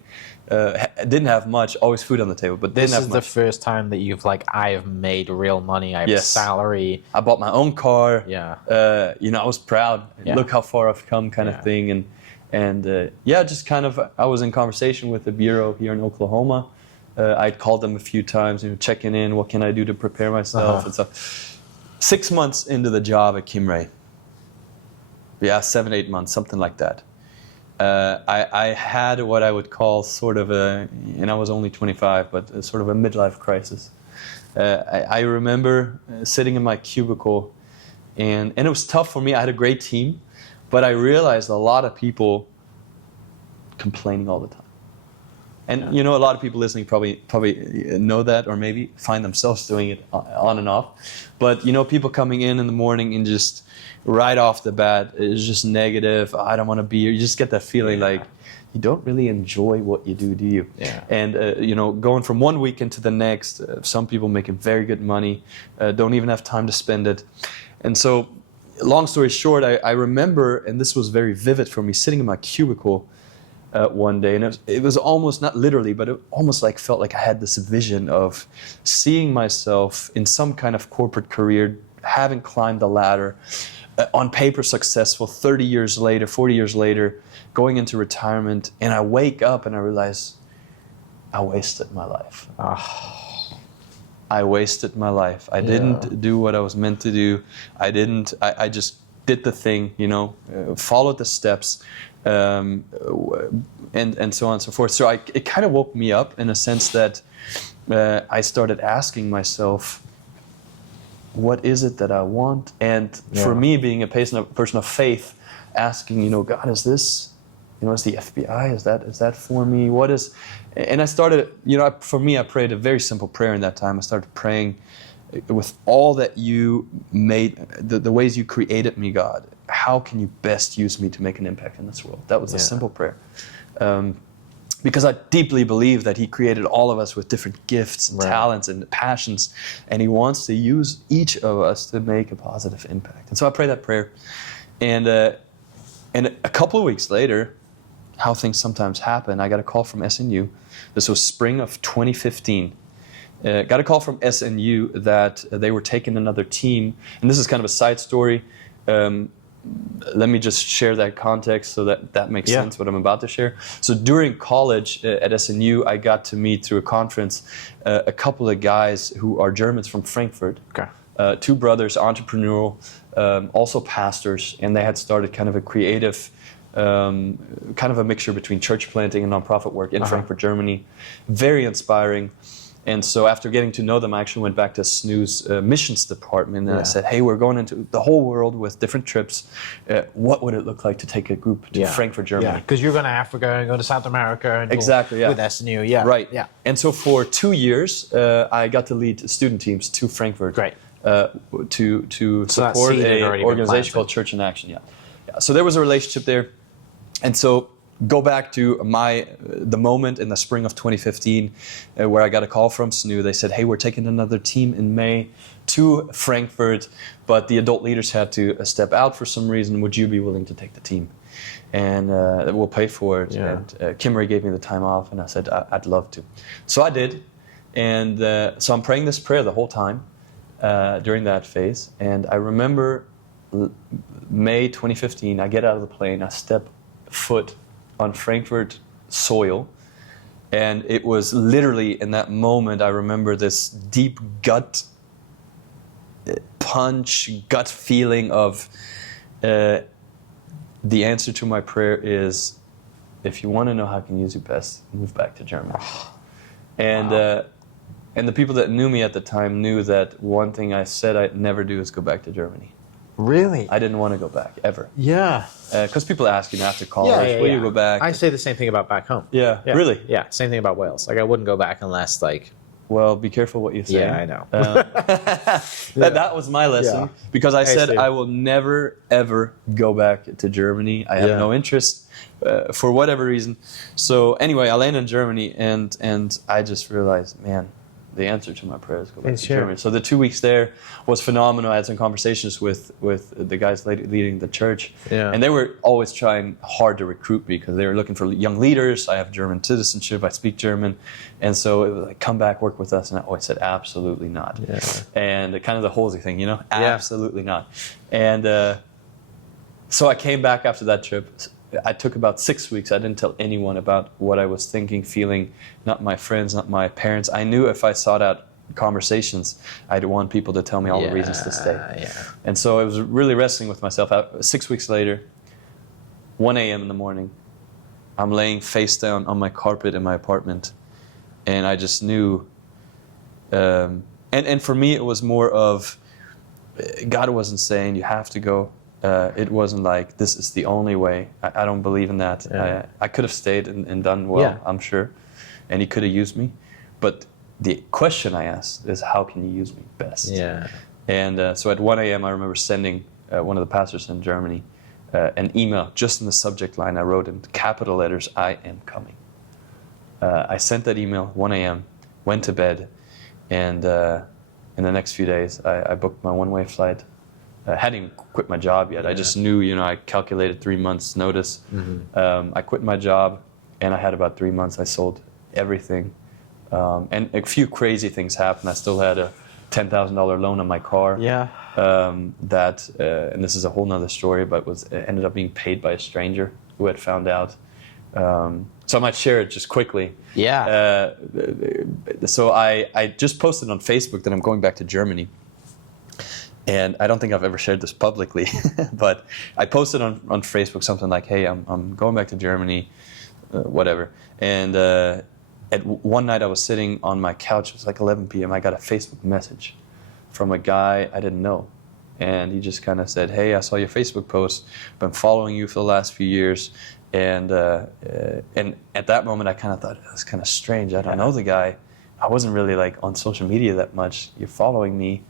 didn't have much, always food on the table, but didn't have much. This is the first time that you've I have made real money, I have a salary. I bought my own car. Yeah. I was proud. Look how far I've come kind of thing. And just kind of, I was in conversation with the bureau here in Oklahoma. I'd called them a few times, checking in, what can I do to prepare myself? And so 6 months into the job at Kimray, 7, 8 months, something like that. I had what I would call sort of and I was only 25, but sort of a midlife crisis. I remember sitting in my cubicle, and it was tough for me. I had a great team, but I realized a lot of people complaining all the time. And a lot of people listening probably know that, or maybe find themselves doing it on and off. But people coming in the morning and just right off the bat is just negative. I don't want to be here. You just get that feeling like you don't really enjoy what you do you? Yeah. And going from one weekend to the next, some people making very good money, don't even have time to spend it. And so, long story short, I remember, and this was very vivid for me, sitting in my cubicle one day, and it was almost, not literally, but it almost felt like I had this vision of seeing myself in some kind of corporate career, having climbed the ladder, on paper successful, 30 years later, 40 years later, going into retirement, and I wake up and I realize I wasted my life. I wasted my life. I didn't do what I was meant to do. I just did the thing, followed the steps, and so on and so forth. So it kind of woke me up in a sense that I started asking myself, what is it that I want? And for me, being a person of faith, asking, God, is this, is the FBI, is that for me? What is? And I started, for me, I prayed a very simple prayer in that time. I started praying, with all that you made, the ways you created me, God, how can you best use me to make an impact in this world? That was a simple prayer. Because I deeply believe that He created all of us with different gifts and talents and passions, and He wants to use each of us to make a positive impact. And so I prayed that prayer. And a couple of weeks later, how things sometimes happen, I got a call from SNU. This was spring of 2015. Got a call from SNU that they were taking another team. And this is kind of a side story. Let me just share that context so that makes sense, what I'm about to share. So during college at SNU, I got to meet through a conference a couple of guys who are Germans from Frankfurt. Okay. 2 brothers, entrepreneurial, also pastors, and they had started kind of a creative, kind of a mixture between church planting and nonprofit work in Frankfurt, Germany. Very inspiring. And so after getting to know them, I actually went back to SNU's missions department, and I said, hey, we're going into the whole world with different trips. What would it look like to take a group to Frankfurt, Germany? Yeah, because you're going to Africa and go to South America and exactly, with SNU, Right. Yeah. And so for 2 years, I got to lead student teams to Frankfurt. Great. To support an organization called Church in Action. So there was a relationship there. And so go back to the moment in the spring of 2015 where I got a call from SNU. They said, hey, we're taking another team in May to Frankfurt, but the adult leaders had to step out for some reason. Would you be willing to take the team? And we'll pay for it. Yeah. And Kimray gave me the time off, and I said, I'd love to. So I did. And so I'm praying this prayer the whole time. during that phase. And I remember May 2015, I get out of the plane, I step foot on Frankfurt soil, and it was literally in that moment I remember this deep gut feeling of the answer to my prayer is, if you want to know how I can use you best, move back to Germany. And and the people that knew me at the time knew that one thing I said I'd never do is go back to Germany. Really? I didn't want to go back, ever. Yeah. Because people ask, after college, will you go back? I say the same thing about back home. Yeah, really? Yeah, same thing about Wales. Like, I wouldn't go back unless, like... Well, be careful what you say. Yeah, I know. That was my lesson, because I said I will never, ever go back to Germany. I have no interest for whatever reason. So anyway, I landed in Germany, and I just realized, man, the answer to my prayer is go back to Germany. So the 2 weeks there was phenomenal. I had some conversations with the guys leading the church, and they were always trying hard to recruit me because they were looking for young leaders. I have German citizenship. I speak German, and so it was like, come back, work with us. And I always said, absolutely not. And kind of the Halsey thing, absolutely not. And so I came back after that trip. I took about 6 weeks. I didn't tell anyone about what I was thinking, feeling, not my friends, not my parents. I knew if I sought out conversations, I'd want people to tell me all the reasons to stay. And so I was really wrestling with myself. 6 weeks later, 1 a.m. in the morning, I'm laying face down on my carpet in my apartment, and I just knew, and for me it was more of, God wasn't saying you have to go. It wasn't like, this is the only way. I don't believe in that. I could have stayed and done well, I'm sure. And he could have used me. But the question I asked is, how can you use me best? And so at 1 a.m. I remember sending one of the pastors in Germany an email. Just in the subject line I wrote in capital letters, I am coming. I sent that email 1 a.m., went to bed, and in the next few days I booked my one-way flight. I hadn't even quit my job yet. I just knew, I calculated 3 months notice. I quit my job, and I had about 3 months. I sold everything. And a few crazy things happened. I still had a $10,000 loan on my car. That, and this is a whole nother story, but ended up being paid by a stranger who had found out. So I might share it just quickly. So I just posted on Facebook that I'm going back to Germany. And I don't think I've ever shared this publicly, but I posted on Facebook something like, hey, I'm going back to Germany, whatever. And one night I was sitting on my couch, it was like 11 p.m. I got a Facebook message from a guy I didn't know. And he just kind of said, hey, I saw your Facebook post, been following you for the last few years. And at that moment I kind of thought, that's kind of strange. I don't know the guy. I wasn't really like on social media that much. You're following me.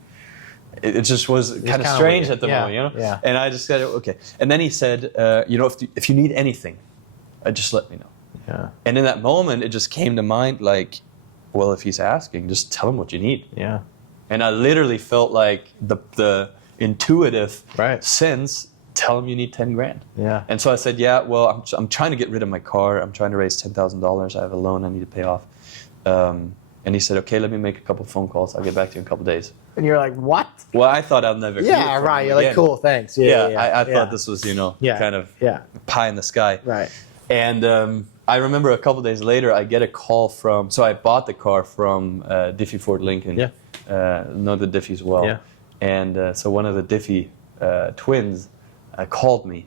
It just was kind of strange at the moment, And I just said, okay. And then he said, if you need anything, just let me know. And in that moment, it just came to mind, like, well, if he's asking, just tell him what you need. And I literally felt like the intuitive sense, tell him you need 10 grand. And so I said, well, I'm trying to get rid of my car. I'm trying to raise $10,000. I have a loan I need to pay off. And he said, okay, let me make a couple phone calls. I'll get back to you in a couple days. And you're like, what? Well, I thought I'd never hear from him You're again. like, cool, thanks. I thought this was, kind of pie in the sky. And I remember a couple days later, I get a call so I bought the car from Diffie Ford Lincoln. Know the Diffies well. And so one of the Diffie twins called me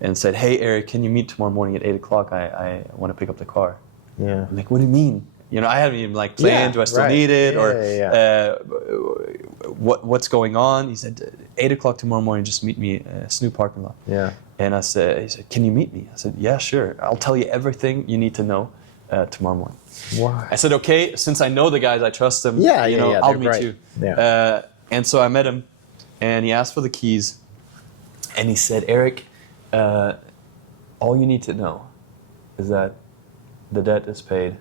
and said, hey, Eric, can you meet tomorrow morning at 8 o'clock? I want to pick up the car. I'm like, what do you mean? I haven't even planned, do I still need it? What's going on? He said, 8 o'clock tomorrow morning, just meet me at Snoop parking lot. And he said, can you meet me? I said, yeah, sure. I'll tell you everything you need to know tomorrow morning. Wow. I said, okay, since I know the guys, I trust them, I'll meet you. And so I met him, and he asked for the keys, and he said, Eric, all you need to know is that the debt is paid.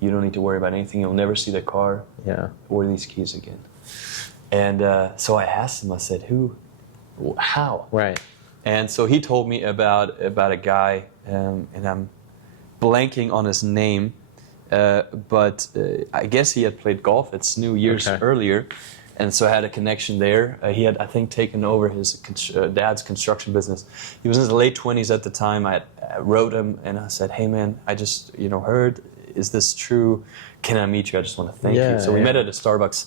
You don't need to worry about anything. You'll never see the car or these keys again. And so I asked him, I said, how? And so he told me about a guy, and I'm blanking on his name, but I guess he had played golf at SNU years earlier. And so I had a connection there. He had, I think, taken over his dad's construction business. He was in his late 20s at the time. I wrote him and I said, hey man, I just heard, is this true? Can I meet you? I just want to thank you. So we met at a Starbucks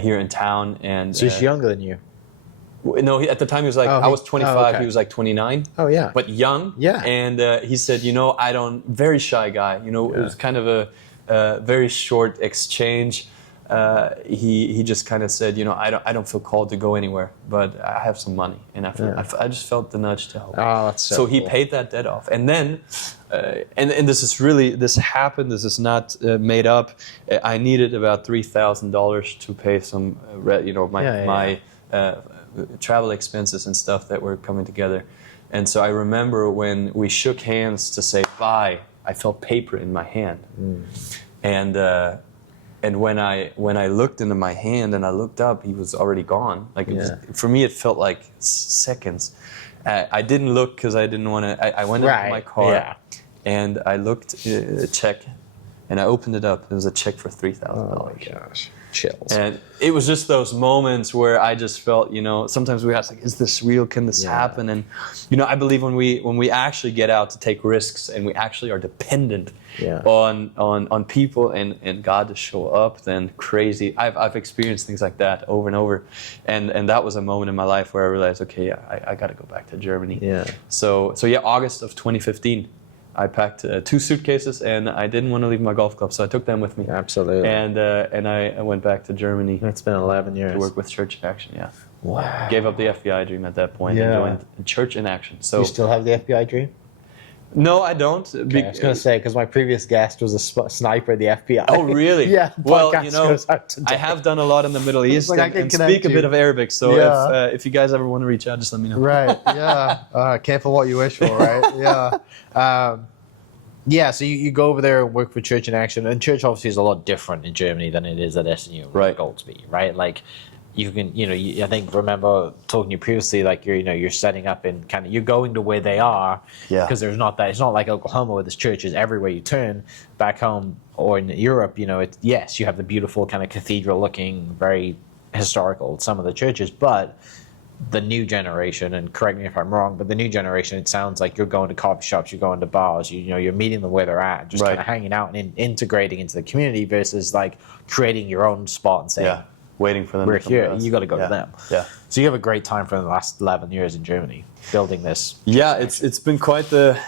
here in town. And So he's younger than you? No, at the time he was like, I was 25, he was like 29. Oh yeah. But young. Yeah. And he said, very shy guy. It was kind of a very short exchange. He just kind of said, I don't feel called to go anywhere, but I have some money, and I just felt the nudge to help. Oh, that's so he cool. paid that debt off, and then, and this happened. This is not made up. I needed about $3,000 to pay some, my travel expenses and stuff that were coming together, and so I remember when we shook hands to say bye, I felt paper in my hand, And when I looked into my hand and I looked up, he was already gone. For me, it felt like seconds. I didn't look because I didn't want to. I went into my car and I looked a check, and I opened it up. It was a check for $3,000. Oh my gosh, chills. And it was just those moments where I just felt, sometimes we ask, like, is this real? Can this happen? And I believe when we actually get out to take risks and we actually are dependent on people and God to show up, then crazy. I've experienced things like that over and over, and that was a moment in my life where I realized, okay, I got to go back to Germany. Yeah. So August of 2015. I packed 2 suitcases, and I didn't want to leave my golf club, so I took them with me. Absolutely. And I went back to Germany. It's been 11 years. To work with Church in Action, yeah. Wow. Gave up the FBI dream at that point and joined Church in Action. So you still have the FBI dream? No, I don't. Okay, I was going to say, because my previous guest was a sniper at the FBI. Oh, really? Yeah. Well, Goes out today. I have done a lot in the Middle East and speak a bit of Arabic. So if you guys ever want to reach out, just let me know. Right. Yeah. Careful what you wish for, right? Yeah. So you go over there and work for Church in Action, and church obviously is a lot different in Germany than it is at SNU, right? Goldsby, right? Like you can, I think remember talking to you previously, like you're setting up in you're going to where they are, because it's not like Oklahoma where there's churches everywhere you turn. Back home or in Europe, yes, you have the beautiful kind of cathedral looking, very historical, some of the churches, but the new generation, and correct me if I'm wrong, but the new generation, it sounds like you're going to coffee shops, you're going to bars, you're meeting them where they're at, just kind of hanging out and integrating into the community versus like creating your own spot and saying, waiting for them. We're here, you got to go to them. Yeah. So you have a great time for the last 11 years in Germany building this. Yeah, it's been quite the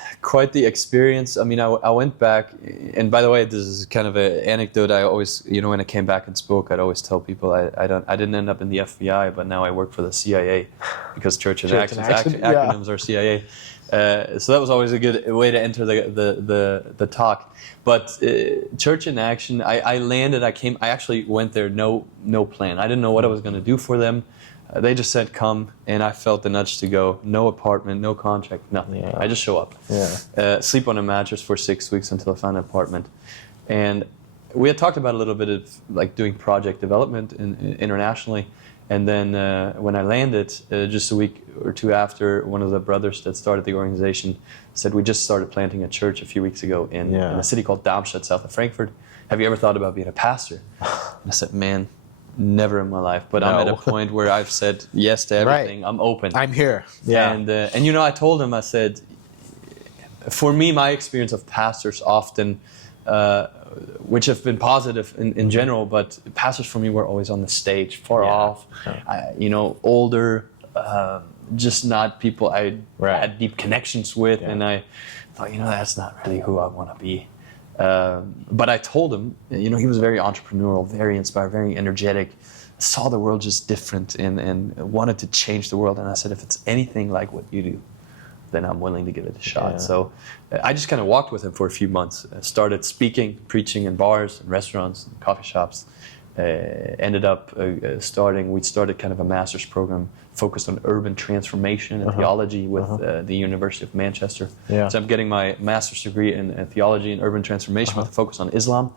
experience. I mean, I went back, and by the way, this is kind of an anecdote. I always, when I came back and spoke, I'd always tell people I didn't end up in the FBI, but now I work for the CIA because Church in Action acronyms are CIA. So that was always a good way to enter the talk. But Church in Action, I landed. I actually went there no plan. I didn't know what I was going to do for them. They just said come, and I felt the nudge to go. No apartment, no contract, nothing. Yeah. I just show up. Sleep on a mattress for 6 weeks until I found an apartment. And we had talked about a little bit of like doing project development internationally. And then when I landed, just a week or two after, one of the brothers that started the organization said, we just started planting a church a few weeks ago in a city called Darmstadt, south of Frankfurt. Have you ever thought about being a pastor? And I said, man, never in my life. But I'm at a point where I've said yes to everything. Right. I'm open. I'm here. Yeah. And I told him, I said, for me, my experience of pastors often, which have been positive in general, but pastors for me were always on the stage, far off, older, just not people I had deep connections with. And I thought, that's not really who I want to be. But I told him, he was very entrepreneurial, very inspired, very energetic, saw the world just different and wanted to change the world. And I said, if it's anything like what you do, then I'm willing to give it a shot. Yeah. So I just kind of walked with him for a few months, started speaking, preaching in bars and restaurants and coffee shops, ended up we started kind of a master's program focused on urban transformation and theology with the University of Manchester. Yeah. So I'm getting my master's degree in theology and urban transformation with a focus on Islam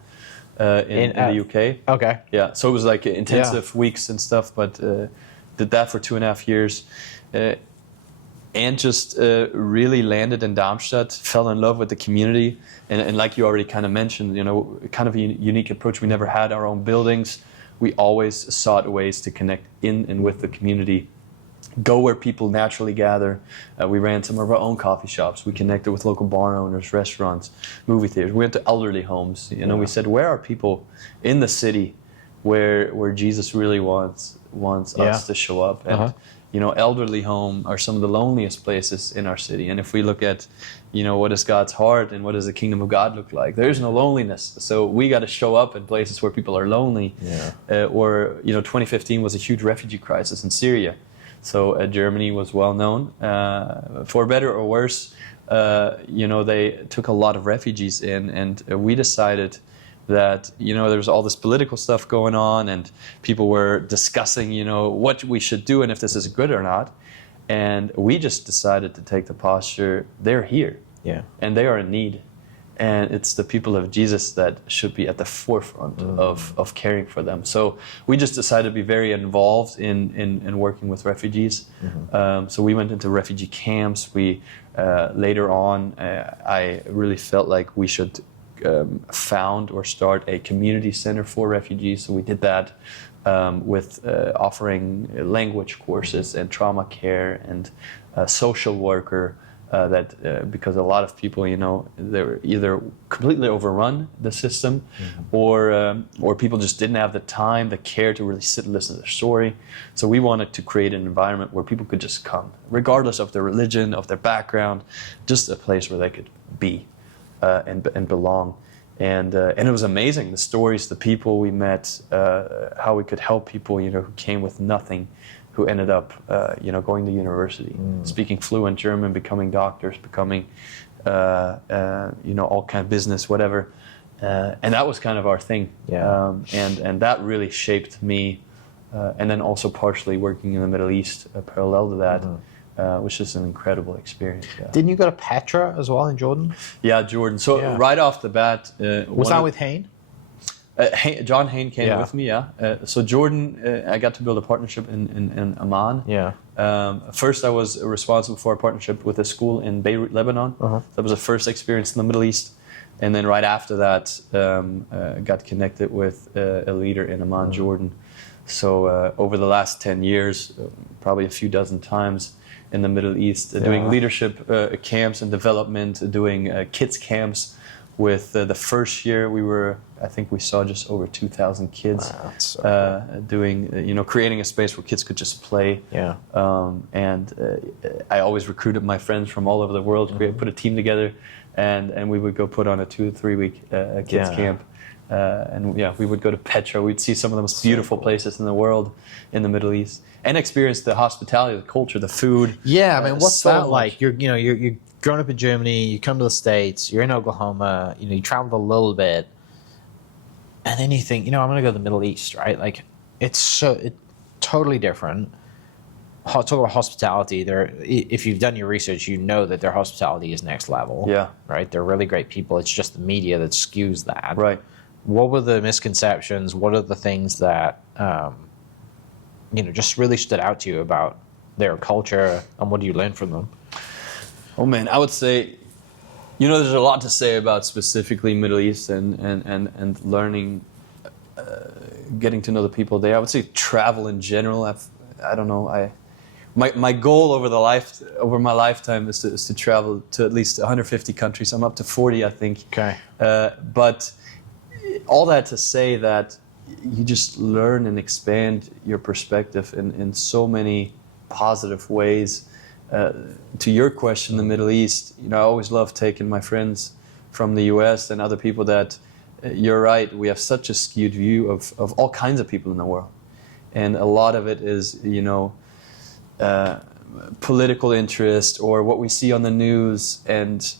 in the UK. Okay. Yeah, so it was like intensive weeks and stuff, but did that for 2.5 years. And just really landed in Darmstadt, fell in love with the community. And like you already kind of mentioned, kind of a unique approach. We never had our own buildings. we always sought ways to connect in and with the community, go where people naturally gather. We ran some of our own coffee shops. We connected with local bar owners, restaurants, movie theaters. We went to elderly homes. You know, we said, where are people in the city where Jesus really wants us to show up? And you know, elderly home are some of the loneliest places in our city. And if we look at, you know, what is God's heart and what does the kingdom of God look like, there's no loneliness. So we got to show up in places where people are lonely. Or, you know, 2015 was a huge refugee crisis in Syria. So Germany was well known. For better or worse, you know, they took a lot of refugees in, and we decided that, you know, there was all this political stuff going on, and people were discussing, you know, what we should do and if this is good or not. And we just decided to take the posture, they're here, and they are in need. And it's the people of Jesus that should be at the forefront of caring for them. So we just decided to be very involved in working with refugees. So we went into refugee camps. We later on, I really felt like we should found or start a community center for refugees. So we did that with offering language courses and trauma care and social worker. Because a lot of people, you know, they were either completely overrun the system, or people just didn't have the time, the care to really sit and listen to their story. So we wanted to create an environment where people could just come, regardless of their religion, of their background, just a place where they could be and belong. And it was amazing, the stories, the people we met, how we could help people, you know, who came with nothing, who ended up, you know, going to university, speaking fluent German, becoming doctors, becoming, you know, all kind of business, whatever. And that was kind of our thing. And that really shaped me. And then also partially working in the Middle East, parallel to that, which is an incredible experience. Didn't you go to Petra as well in Jordan? Yeah, Jordan. So right off the bat, was that with Hain? John Hain came with me, so Jordan, I got to build a partnership in Amman. First, I was responsible for a partnership with a school in Beirut, Lebanon. That was the first experience in the Middle East. And then right after that, got connected with a leader in Amman, Jordan. So over the last 10 years, probably a few dozen times in the Middle East, doing leadership camps and development, doing kids camps. With the first year, I think we saw just over 2,000 kids doing, you know, creating a space where kids could just play. And I always recruited my friends from all over the world, put a team together, and we would go put on a 2 to 3 week kids camp. And we would go to Petra. We'd see some of the most beautiful places in the world in the Middle East, and experience the hospitality, the culture, the food. I mean, what's that like? You're growing up in Germany, you come to the States, you're in Oklahoma, you know, you traveled a little bit, and then you think, you know, I'm going to go to the Middle East, right? Like, it's totally different. Talk about hospitality. If you've done your research, you know that their hospitality is next level. Right? They're really great people. It's just the media that skews that. Right. What were the misconceptions? What are the things that, you know, just really stood out to you about their culture, and what do you learn from them? Oh man, I would say, you know, there's a lot to say about specifically Middle East and learning, getting to know the people there. I would say travel in general. I don't know. My goal over my lifetime is to travel to at least 150 countries. I'm up to 40, I think. Okay. But all that to say that you just learn and expand your perspective in so many positive ways. To your question, the Middle East, you know, I always love taking my friends from the US and other people that, you're right, we have such a skewed view of all kinds of people in the world. And a lot of it is, you know, political interest or what we see on the news, and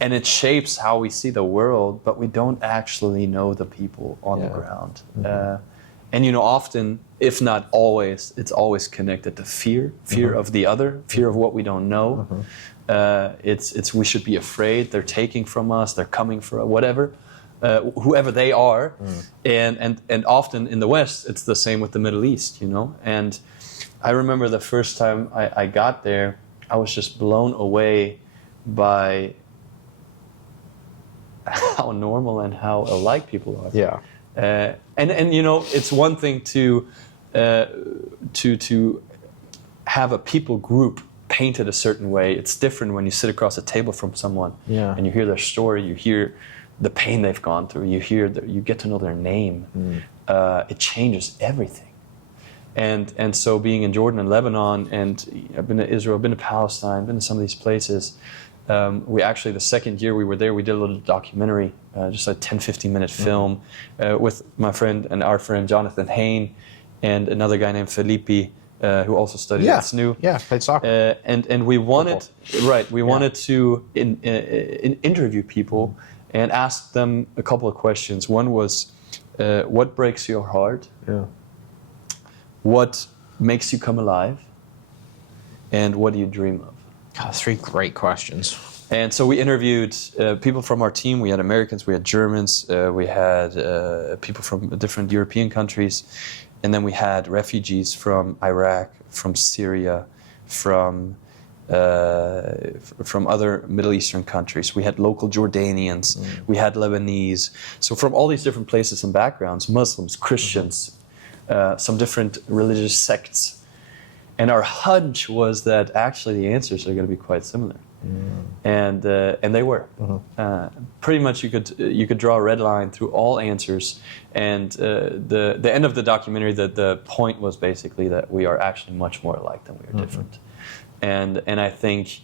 it shapes how we see the world, but we don't actually know the people on the ground. And, you know, often, if not always, it's always connected to fear of the other, fear of what we don't know. It's we should be afraid. They're taking from us. They're coming for whatever, whoever they are. And often in the West, it's the same with the Middle East, you know. And I remember the first time I got there, I was just blown away by how normal and how alike people are. And you know, it's one thing to have a people group painted a certain way. It's different when you sit across a table from someone and you hear their story, you hear the pain they've gone through, you get to know their name. It changes everything. And so being in Jordan and Lebanon, and I've been to Israel, I've been to Palestine, been to some of these places. We actually, the second year we were there, we did a little documentary, just a 10-15 minute film with my friend and our friend Jonathan Hain and another guy named Felipe, who also studied at SNU. Yeah, played soccer. And we wanted, wanted to interview people and ask them a couple of questions. One was, what breaks your heart? Yeah. What makes you come alive? And what do you dream of? God, 3 great questions. And so we interviewed people from our team. We had Americans, we had Germans, we had people from different European countries. And then we had refugees from Iraq, from Syria, from other Middle Eastern countries. We had local Jordanians, we had Lebanese. So from all these different places and backgrounds, Muslims, Christians, some different religious sects. And our hunch was that actually the answers are going to be quite similar. And they were. Pretty much you could draw a red line through all answers. And the end of the documentary, the point was basically that we are actually much more alike than we are different. And I think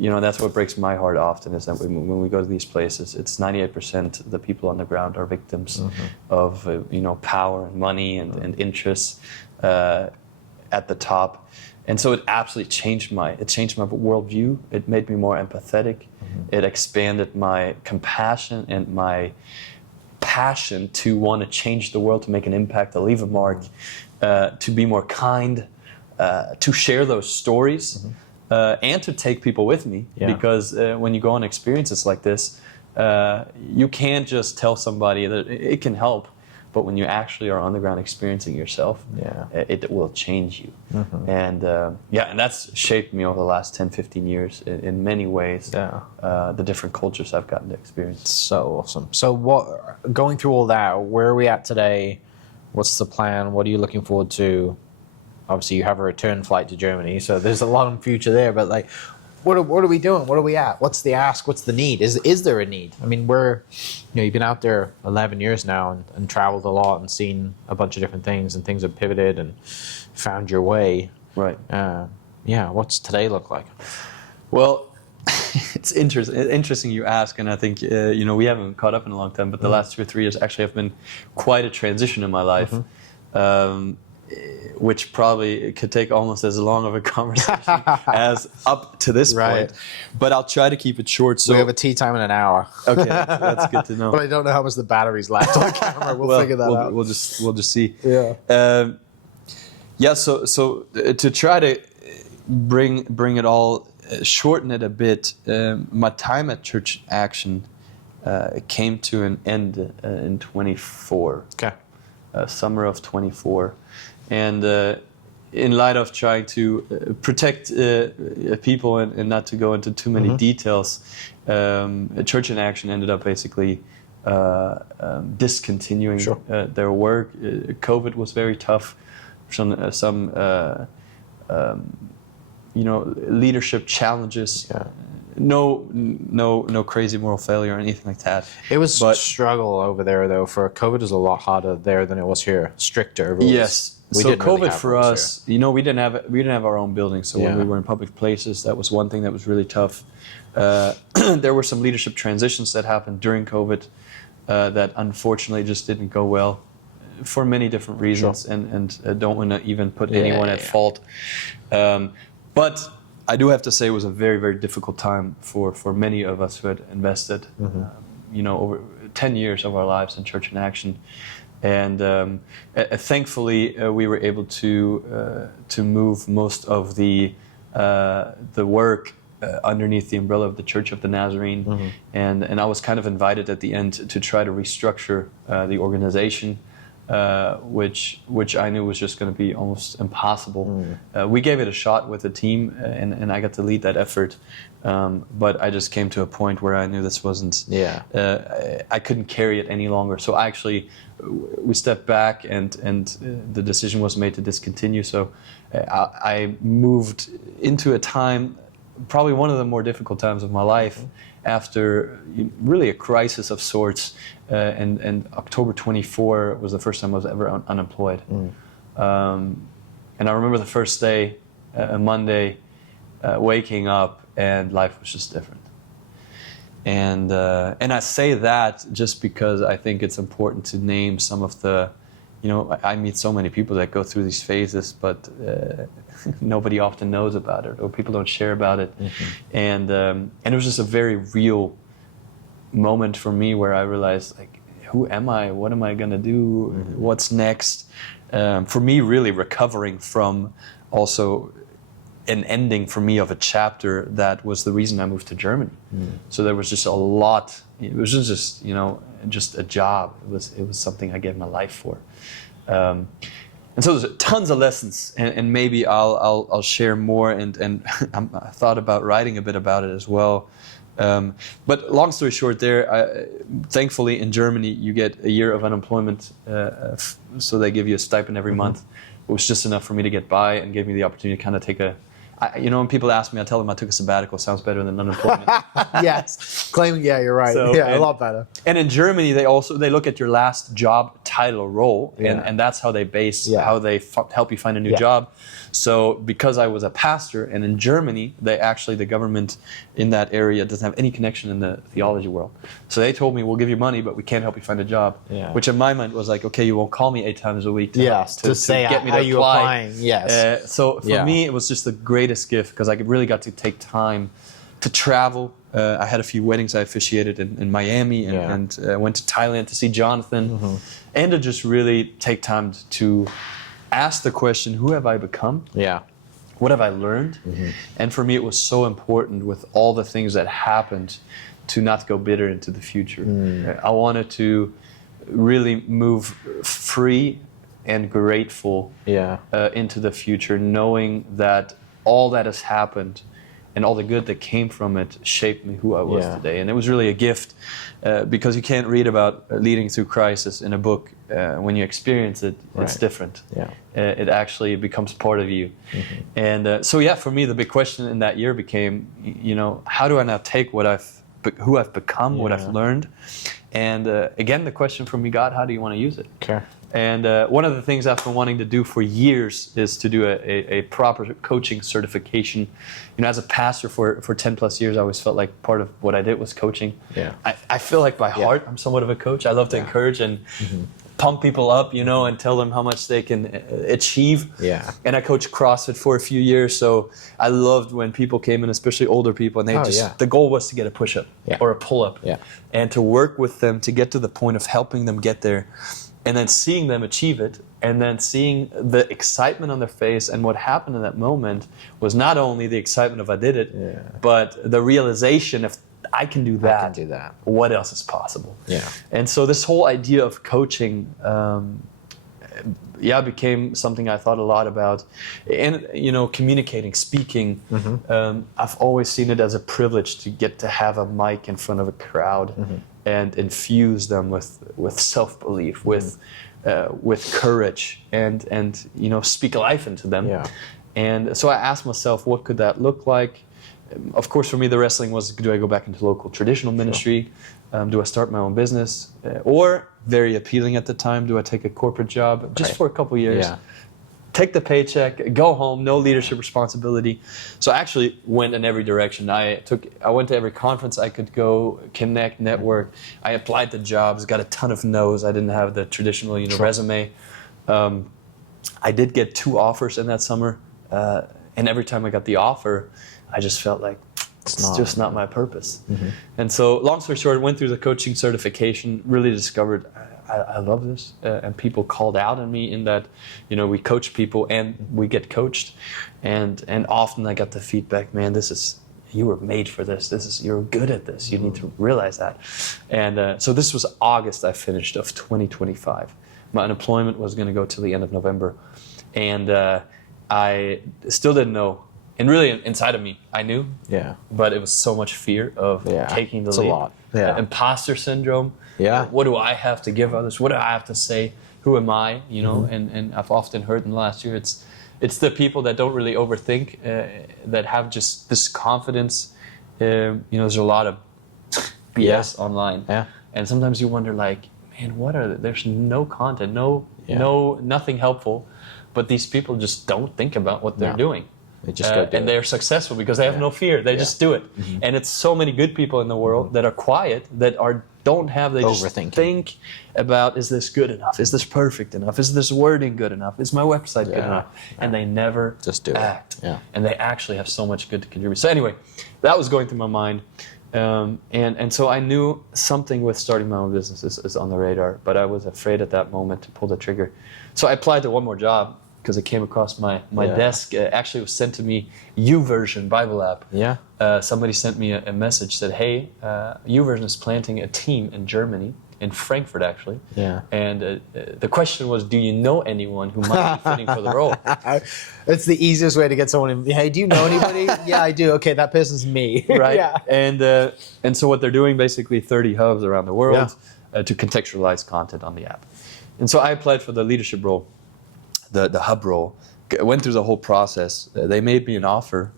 you know, that's what breaks my heart often, is that when we go to these places, it's 98% the people on the ground are victims of you know, power and money and interests at the top. And so it absolutely changed my worldview. It made me more empathetic. It expanded my compassion and my passion to want to change the world, to make an impact, to leave a mark, to be more kind, to share those stories, and to take people with me. Because when you go on experiences like this, you can't just tell somebody that it can help. But when you actually are on the ground experiencing yourself, it will change you. And and that's shaped me over the last 10, 15 years in many ways, the different cultures I've gotten to experience. So awesome. So going through all that, where are we at today? What's the plan? What are you looking forward to? Obviously, you have a return flight to Germany, so there's a long future there. But like, what are we doing? What are we at? What's the ask? What's the need? Is there a need? I mean, you've been out there 11 years now and traveled a lot and seen a bunch of different things, and things have pivoted and found your way. Right. What's today look like? Well, it's interesting you ask, and I think you know, we haven't caught up in a long time, but the last 2 or 3 years actually have been quite a transition in my life. Which probably could take almost as long of a conversation as up to this point. But I'll try to keep it short. So we have a tea time in an hour. Okay, that's good to know. But I don't know how much the battery's left on camera. We'll figure that out. We'll just see. Yeah. So to try to bring it all, shorten it a bit. My time at Church Action came to an end in 24. Okay. Summer of 24. And in light of trying to protect people and not to go into too many details, Church in Action ended up basically discontinuing their work. COVID was very tough. Some you know, leadership challenges. No crazy moral failure or anything like that. It was a struggle over there, though. For COVID is a lot harder there than it was here. Stricter rules. Yes. So COVID for us, you know, we didn't have our own building. So when we were in public places, that was one thing that was really tough. There were some leadership transitions that happened during COVID that unfortunately just didn't go well for many different reasons, and don't want to even put anyone at fault. But I do have to say it was a very, very difficult time for many of us who had invested, you know, over 10 years of our lives in Church in Action. And thankfully, we were able to move most of the work underneath the umbrella of the Church of the Nazarene. And I was kind of invited at the end to try to restructure the organization which I knew was just going to be almost impossible. We gave it a shot with the team, and I got to lead that effort. But I just came to a point where I knew this wasn't. I couldn't carry it any longer. So we stepped back, and the decision was made to discontinue. So I moved into a time, probably one of the more difficult times of my life, after really a crisis of sorts. And October 24 was the first time I was ever unemployed. And I remember the first day, a Monday, waking up, and life was just different. And I say that just because I think it's important to name some of the, I meet so many people that go through these phases, but nobody often knows about it, or people don't share about it. And it was just a very real moment for me where I realized, like, who am I? What am I gonna do? What's next? For me, really recovering from also an ending for me of a chapter that was the reason I moved to Germany. So there was just a lot. It was just just a job. It was something I gave my life for. And so there's tons of lessons, and maybe I'll share more. And I thought about writing a bit about it as well. But long story short, thankfully in Germany you get a year of unemployment, so they give you a stipend every month. It was just enough for me to get by, and gave me the opportunity to kind of take when people ask me, I tell them I took a sabbatical. Sounds better than unemployment. Yes, claiming, yeah, you're right. So, a lot better. And in Germany, they look at your last job title or role, and that's how they base how they help you find a new job. So because I was a pastor, and in Germany, the government in that area doesn't have any connection in the theology world. So they told me, we'll give you money, but we can't help you find a job. Which in my mind was like, okay, you won't call me 8 times a week to get me to you apply. Applying. Yes. So for me, it was just the greatest gift, because I really got to take time to travel. I had a few weddings I officiated in Miami, and went to Thailand to see Jonathan, and to just really take time to ask the question, who have I become? What have I learned? And for me, it was so important with all the things that happened to not go bitter into the future. I wanted to really move free and grateful into the future, knowing that all that has happened and all the good that came from it shaped me who I was today. And it was really a gift, because you can't read about leading through crisis in a book. When you experience it, it's different. It actually becomes part of you. And for me, the big question in that year became, how do I now take who I've become, what I've learned? And again, the question for me, God, how do you want to use it? Okay. And one of the things I've been wanting to do for years is to do a proper coaching certification. As a pastor for 10 plus years, I always felt like part of what I did was coaching. I feel like by heart, I'm somewhat of a coach. I love to encourage and pump people up, and tell them how much they can achieve. And I coached CrossFit for a few years, so I loved when people came in, especially older people, and the goal was to get a push-up or a pull-up, and to work with them to get to the point of helping them get there. And then seeing them achieve it, and then seeing the excitement on their face. And what happened in that moment was not only the excitement of I did it, but the realization of I can do that. What else is possible? And so this whole idea of coaching, became something I thought a lot about. And communicating, speaking. I've always seen it as a privilege to get to have a mic in front of a crowd. And infuse them with self-belief, with courage, and speak life into them. And so I asked myself, what could that look like? Of course, for me, the wrestling was, do I go back into local traditional ministry? Do I start my own business? Or, very appealing at the time, do I take a corporate job just for a couple years? Take the paycheck, go home, no leadership responsibility. So I actually went in every direction. I went to every conference I could go, connect, network. I applied to jobs, got a ton of no's. I didn't have the traditional resume. I did get 2 offers in that summer. And every time I got the offer, I just felt like it's just not my purpose. And so long story short, I went through the coaching certification, really discovered I love this, and people called out on me in that, we coach people and we get coached, and often I got the feedback, man, you were made for this. You're good at this. You need to realize that. And so this was August I finished of 2025. My unemployment was going to go till the end of November. And I still didn't know. And really, inside of me, I knew. Yeah. But it was so much fear of taking the lead. It's a lot. Yeah. Imposter syndrome. Yeah. What do I have to give others? What do I have to say? Who am I? You know, and I've often heard in the last year, it's the people that don't really overthink, that have just this confidence. You know, there's a lot of BS online. Yeah. And sometimes you wonder, like, man, there's no content, nothing helpful, but these people just don't think about what they're doing. They just go do and it. they're successful because they have no fear. They just do it. And it's so many good people in the world that are quiet, that they just think about, is this good enough? Is this perfect enough? Is this wording good enough? Is my website good enough? And they never just do act. it. Yeah. And they actually have so much good to contribute. So anyway, that was going through my mind. And so I knew something with starting my own business is on the radar, but I was afraid at that moment to pull the trigger. So I applied to one more job because it came across my desk. Actually, it was sent to me, YouVersion Bible app. Yeah. Somebody sent me a message, said, hey, YouVersion is planting a team in Germany, in Frankfurt actually. Yeah. And the question was, do you know anyone who might be fitting for the role? It's the easiest way to get someone in. Hey, do you know anybody? Yeah, I do. Okay, that person's me. Right. Yeah. And so what they're doing, basically 30 hubs around the world to contextualize content on the app. And so I applied for the leadership role, the hub role. Went through the whole process. They made me an offer,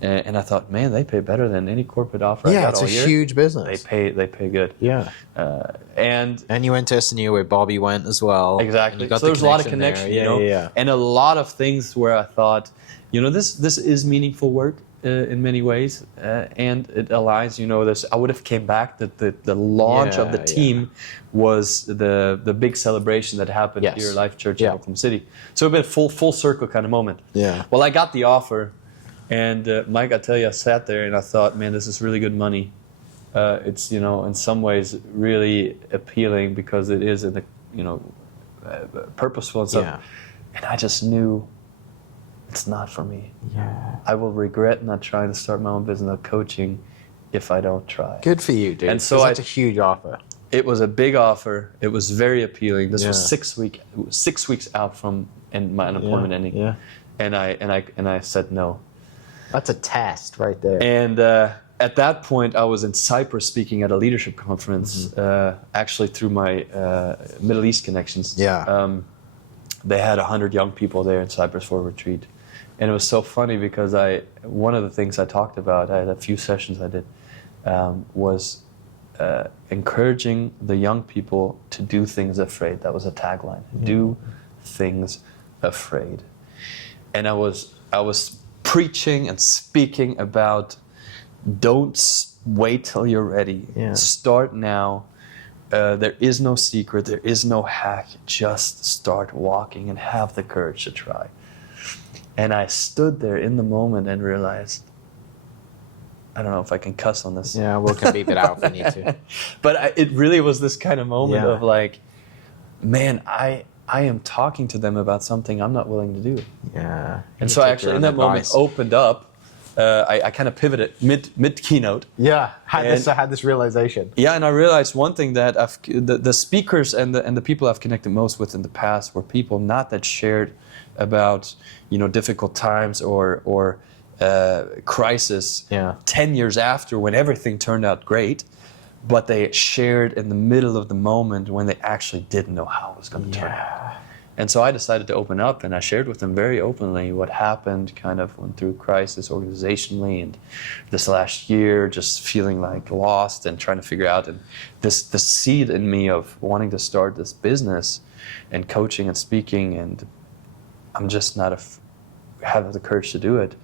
and I thought, man, they pay better than any corporate offer I got all year. Yeah, it's a huge business. They pay good. Yeah. And you went to SNU where Bobby went as well. Exactly. So there's a lot of connection, you know, and a lot of things where I thought, you know, this is meaningful work in many ways, and it aligns. You know, I would have came back that the launch of the team was the big celebration that happened here at Life Church in Oklahoma City. So a bit full circle kind of moment. Yeah. Well, I got the offer, and Mike, I tell you, I sat there and I thought, man, this is really good money. It's, you know, in some ways really appealing because it is in the, you know, purposeful and stuff. Yeah. And I just knew it's not for me. Yeah. I will regret not trying to start my own business of coaching if I don't try. Good for you, dude. And so that's a huge offer. It was a big offer. It was very appealing. This was 6 weeks out from my unemployment ending. Yeah. And I said no. That's a test right there. And at that point, I was in Cyprus speaking at a leadership conference, actually through my Middle East connections. Yeah. They had 100 young people there in Cyprus for a retreat. And it was so funny because one of the things I talked about, I had a few sessions I did, was encouraging the young people to do things afraid. That was a tagline. Do things afraid. And I was preaching and speaking about, don't wait till you're ready. Yeah. Start now. There is no secret. There is no hack. Just start walking and have the courage to try. And I stood there in the moment and realized, I don't know if I can cuss on this. Yeah, we can beep it out if we need to. But it really was this kind of moment of like, man, I am talking to them about something I'm not willing to do. Yeah. And so I actually in that moment opened up. I kind of pivoted mid keynote. Yeah, I had this realization. Yeah, and I realized one thing that the speakers and the people I've connected most with in the past were people not that shared about, you know, difficult times or crisis 10 years after when everything turned out great, but they shared in the middle of the moment when they actually didn't know how it was going to turn out. And so I decided to open up, and I shared with them very openly what happened, kind of went through crisis organizationally, and this last year just feeling like lost and trying to figure out, and the seed in me of wanting to start this business and coaching and speaking, and I'm just not have the courage to do it.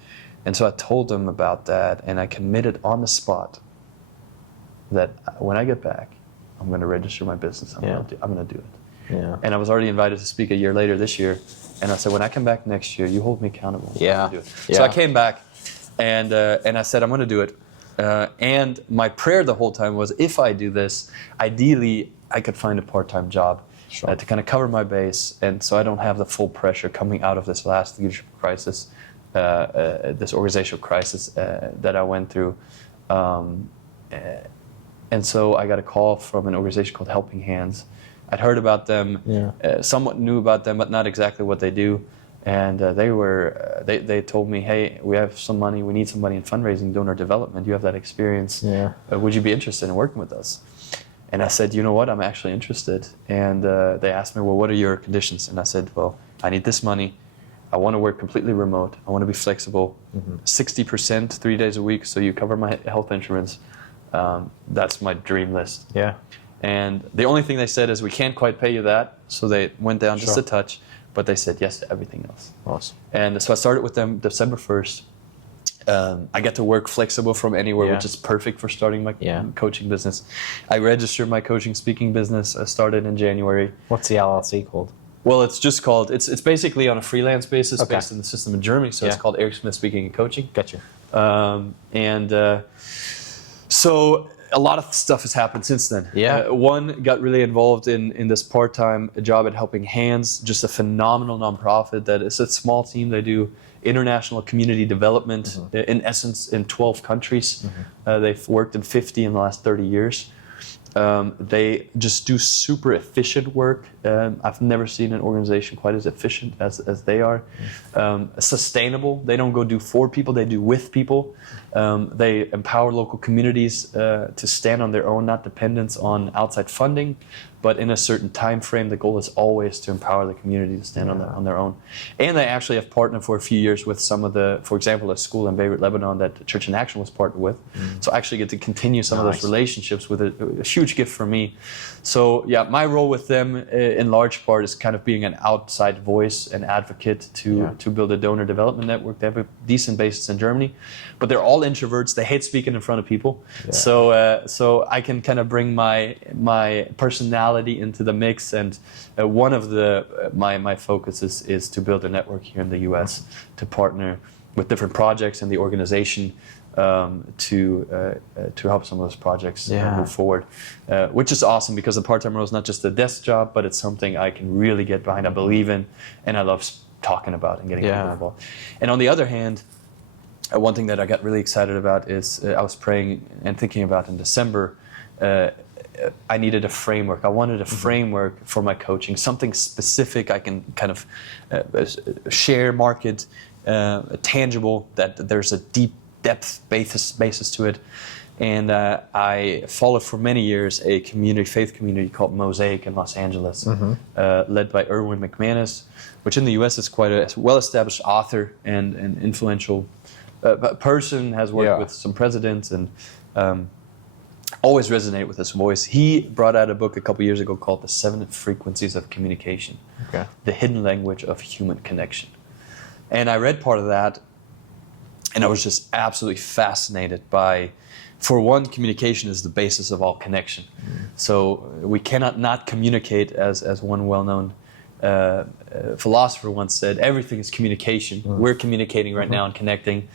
And so I told them about that, and I committed on the spot that when I get back, I'm going to register my business. I'm going to do it. Yeah. And I was already invited to speak a year later this year. And I said, when I come back next year, you hold me accountable. Yeah. Do it. So I came back and I said, I'm going to do it. And my prayer the whole time was, if I do this, ideally, I could find a part-time job to kind of cover my base. And so I don't have the full pressure coming out of this last leadership crisis, this organizational crisis that I went through. And so I got a call from an organization called Helping Hands. I'd heard about them, somewhat knew about them, but not exactly what they do. And they told me, hey, we have some money, we need some money in fundraising, donor development. You have that experience. Would you be interested in working with us? And I said, you know what, I'm actually interested. And they asked me, well, what are your conditions? And I said, well, I need this money. I want to work completely remote. I want to be flexible. 60%, 3 days a week, so you cover my health insurance. That's my dream list. Yeah. And the only thing they said is, we can't quite pay you that. So they went down just a touch, but they said yes to everything else. Awesome. And so I started with them December 1st. I get to work flexible from anywhere, which is perfect for starting my coaching business. I registered my coaching speaking business. I started in January. What's the LLC called? Well, it's just called, it's basically on a freelance basis based in the system in Germany. So it's called Eric Smith Speaking and Coaching. Gotcha. So a lot of stuff has happened since then. One, got really involved in this part-time job at Helping Hands, just a phenomenal nonprofit that is a small team. They do international community development, in essence, in 12 countries. They've worked in 50 in the last 30 years. They just do super efficient work. I've never seen an organization quite as efficient as they are. Sustainable. They don't go do for people, they do with people. They empower local communities to stand on their own, not dependence on outside funding, but in a certain time frame. The goal is always to empower the community to stand on their own. And they actually have partnered for a few years with some of the, for example, a school in Beirut, Lebanon that Church in Action was partnered with. So I actually get to continue some of those relationships with a huge gift for me. So yeah, my role with them in large part is kind of being an outside voice and advocate to build a donor development network. They have a decent basis in Germany, but they're all introverts. They hate speaking in front of people. So I can kind of bring my personality into the mix, and one of my focuses is to build a network here in the U.S. to partner with different projects in the organization to help some of those projects move forward, which is awesome because the part-time role is not just a desk job, but it's something I can really get behind, I believe in, and I love talking about and getting people involved. And on the other hand, one thing that I got really excited about is I was praying and thinking about in December. I needed a framework. I wanted a framework for my coaching, something specific I can kind of share, market, tangible, that there's a deep depth basis to it. And I followed for many years a faith community called Mosaic in Los Angeles, led by Erwin McManus, which in the U.S. is quite a well-established author and influential person, has worked with some presidents, and always resonate with his voice. He brought out a book a couple years ago called The 7 Frequencies of Communication, the hidden language of human connection. And I read part of that, and I was just absolutely fascinated by, for one, communication is the basis of all connection. So we cannot not communicate, as one well-known philosopher once said, everything is communication. We're communicating right now and connecting.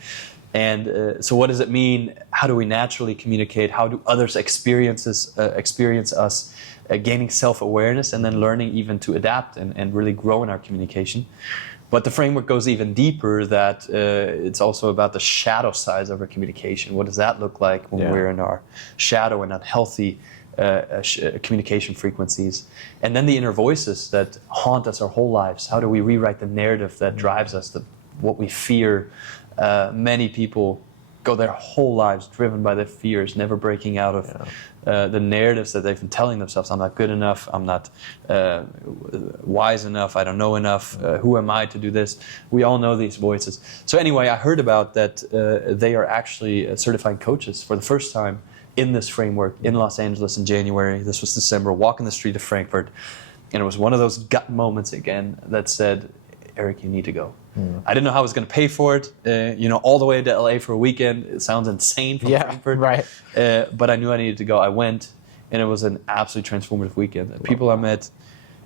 And so what does it mean? How do we naturally communicate? How do others experience us gaining self-awareness and then learning even to adapt and really grow in our communication? But the framework goes even deeper, that it's also about the shadow sides of our communication. What does that look like when we're in our shadow and unhealthy communication frequencies? And then the inner voices that haunt us our whole lives. How do we rewrite the narrative that drives us, what we fear? Many people go their whole lives driven by their fears, never breaking out of the narratives that they've been telling themselves. I'm not good enough, I'm not wise enough, I don't know enough, who am I to do this? We all know these voices. So anyway, I heard about that they are actually certified coaches for the first time in this framework in Los Angeles in January. This was December, walking the street of Frankfurt, and it was one of those gut moments again that said, Eric, you need to go. I didn't know how I was going to pay for it. All the way to LA for a weekend. It sounds insane from Frankfurt. Right. But I knew I needed to go. I went, and it was an absolutely transformative weekend. The people I met,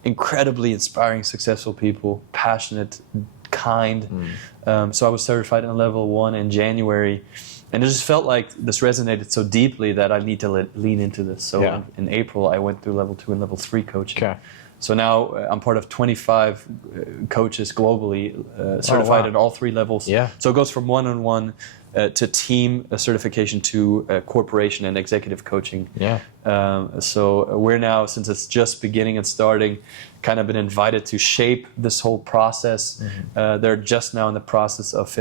incredibly inspiring, successful people, passionate, kind. So I was certified in level 1 in January. And it just felt like this resonated so deeply that I need to lean into this. So in April, I went through level 2 and level 3 coaching. So now I'm part of 25 coaches globally, certified at all 3 levels. Yeah. So it goes from one-on-one to team certification to corporation and executive coaching. Yeah. So we're now, since it's just beginning and starting, kind of been invited to shape this whole process. They're just now in the process of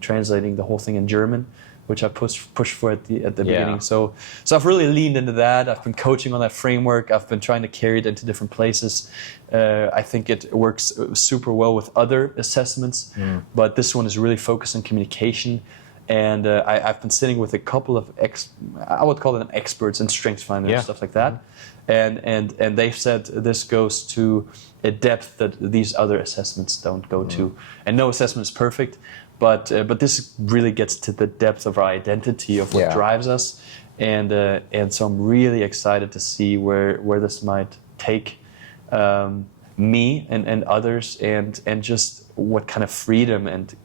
translating the whole thing in German, which I pushed for at the beginning. So I've really leaned into that. I've been coaching on that framework. I've been trying to carry it into different places. I think it works super well with other assessments, but this one is really focused on communication. And I've been sitting with a couple of I would call them experts in StrengthsFinder and stuff like that. And they've said this goes to a depth that these other assessments don't go to. And no assessment is perfect, but this really gets to the depth of our identity, of what drives us. And so I'm really excited to see where this might take me and others, and just what kind of freedom and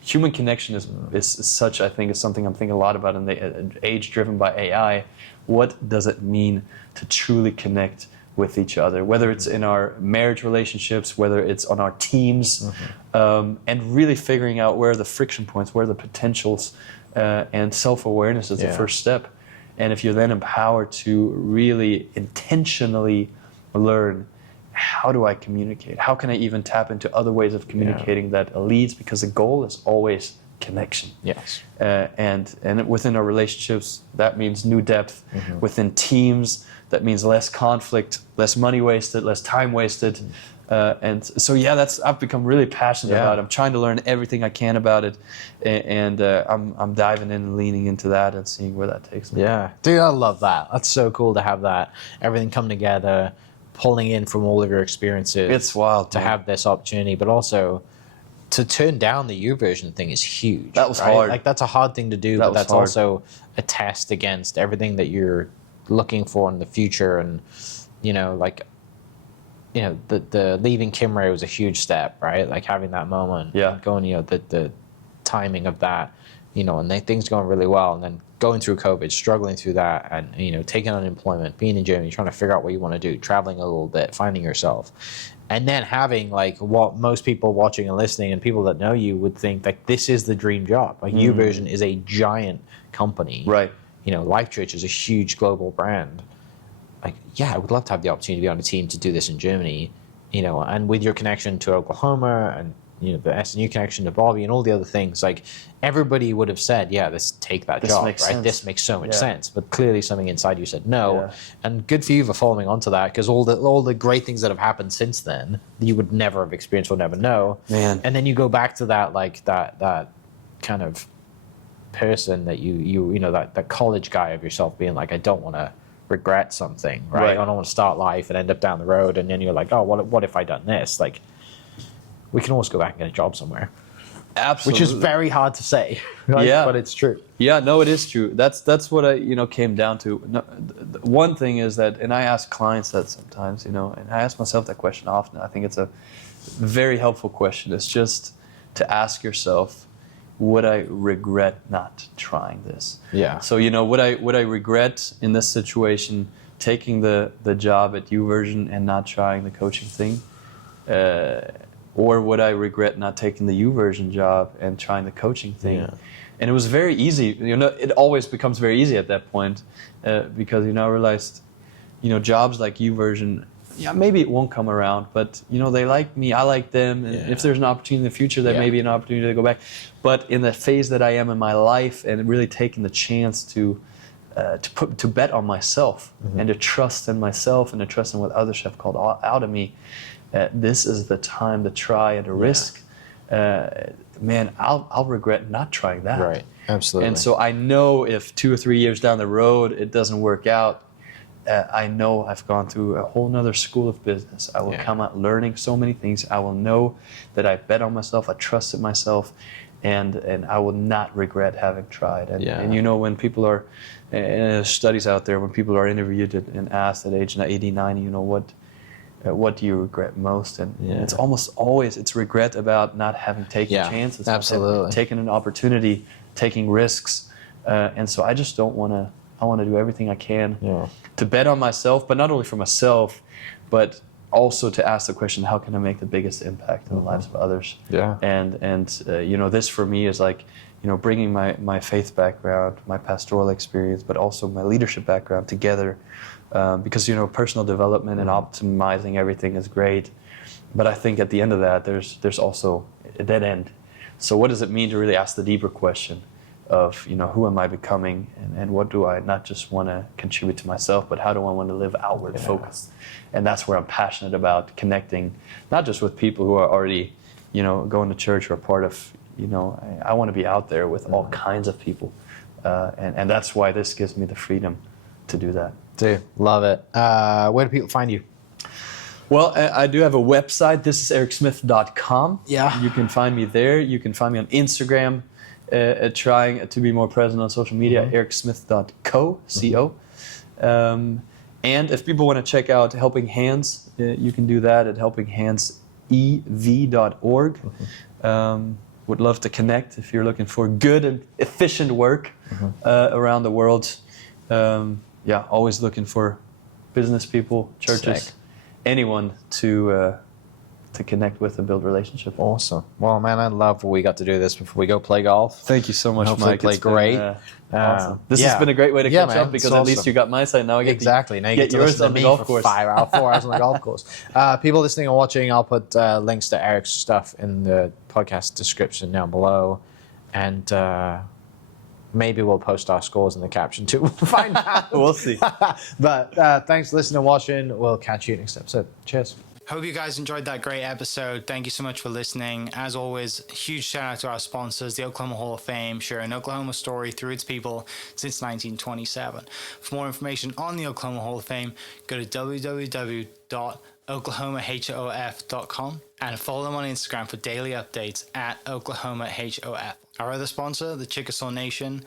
human connection is such, I think, is something I'm thinking a lot about in the age driven by AI. What does it mean to truly connect with each other, whether it's in our marriage relationships, whether it's on our teams, and really figuring out where are the friction points, where are the potentials, and self-awareness is the first step. And if you're then empowered to really intentionally learn, how do I communicate? How can I even tap into other ways of communicating that leads? Because the goal is always connection. Yes. And within our relationships, that means new depth. Within teams, that means less conflict, less money wasted, less time wasted. And so, I've become really passionate about it. I'm trying to learn everything I can about it. And I'm diving in and leaning into that and seeing where that takes me. Yeah. Dude, I love that. That's so cool to have that, everything come together, pulling in from all of your experiences. It's wild to have this opportunity, but also to turn down the YouVersion thing is huge. That was hard. Like, that's a hard thing to do, but that's hard. also a test against everything that you're looking for in the future. And the leaving Kimray was a huge step, right? Like having that moment, going, the timing of that, and things going really well, and then going through COVID, struggling through that, and taking unemployment, being in Germany, trying to figure out what you want to do, traveling a little bit, finding yourself, and then having like what most people watching and listening and people that know you would think like this is the dream job. Like YouVersion is a giant company, right? Life Church is a huge global brand. Like, I would love to have the opportunity to be on a team to do this in Germany, and with your connection to Oklahoma and the SNU connection to Bobby and all the other things, like everybody would have said, take that job, right? Sense. This makes so much sense. But clearly something inside you said no. Yeah. And good for you for following on to that, because all the great things that have happened since then, you would never have experienced or never know. Man. And then you go back to that, like that kind of person that that college guy of yourself being like, I don't want to regret something, right? I don't want to start life and end up down the road. And then you're like, oh, what if I done this? Like, we can always go back and get a job somewhere. Absolutely. Which is very hard to say, right? Yeah. But it's true. Yeah, no, it is true. That's what I came down to. No, one thing is that, and I ask clients that sometimes, and I ask myself that question often. I think it's a very helpful question. It's just to ask yourself, would I regret not trying this? Yeah. So would I regret in this situation taking the job at YouVersion and not trying the coaching thing? Or would I regret not taking the YouVersion job and trying the coaching thing? Yeah. And it was very easy. It always becomes very easy at that point because I realized, jobs like YouVersion, maybe it won't come around, but they like me, I like them. And if there's an opportunity in the future, there may be an opportunity to go back. But in the phase that I am in my life, and really taking the chance to bet on myself and to trust in myself and to trust in what others have called out of me. This is the time to try and to risk. Man, I'll regret not trying that. Right, absolutely. And so I know if 2 or 3 years down the road it doesn't work out, I know I've gone through a whole nother school of business. I will come out learning so many things. I will know that I bet on myself, I trusted myself, and I will not regret having tried. And when people are, there's studies out there, when people are interviewed and asked at age 80, 90, what do you regret most? And it's almost always, it's regret about not having taken chances. Absolutely. Taking an opportunity, taking risks. And so I just don't want to, I want to do everything I can to bet on myself, but not only for myself, but also to ask the question, how can I make the biggest impact in the lives of others? Yeah. And this for me is like, bringing my faith background, my pastoral experience, but also my leadership background together, because personal development and optimizing everything is great, but I think at the end of that there's also a dead end. So what does it mean to really ask the deeper question of who am I becoming, and what do I not just want to contribute to myself, but how do I want to live outward focused? And that's where I'm passionate about connecting, not just with people who are already going to church or a part of I want to be out there with all kinds of people, and that's why this gives me the freedom to do that. Dude, love it. Where do people find you? Well, I do have a website. This is ericsmith.com. Yeah. You can find me there. You can find me on Instagram, trying to be more present on social media, ericsmith.co, C-O. And if people want to check out Helping Hands, you can do that at helpinghandsev.org. Would love to connect if you're looking for good and efficient work around the world. Always looking for business people, churches, Sick. Anyone to connect with and build relationships. Awesome. Well, man, I love we got to do this before we go play golf. Thank you so much, Hopefully Mike. play It's been, great. awesome. This has been a great way to catch up, because at least you got my side. Now I get exactly. Now you get to yours listen on to the me golf for course. 4 hours on the golf course. People listening and watching, I'll put links to Eric's stuff in the podcast description down below, and maybe we'll post our scores in the caption too. We'll find out. We'll see. But thanks for listening and watching. We'll catch you next episode. Cheers. Hope you guys enjoyed that great episode. Thank you so much for listening. As always, huge shout out to our sponsors, the Oklahoma Hall of Fame, sharing Oklahoma story through its people since 1927. For more information on the Oklahoma Hall of Fame, go to www.oklahomahof.com and follow them on Instagram for daily updates at OklahomaHOF. Our other sponsor, the Chickasaw Nation,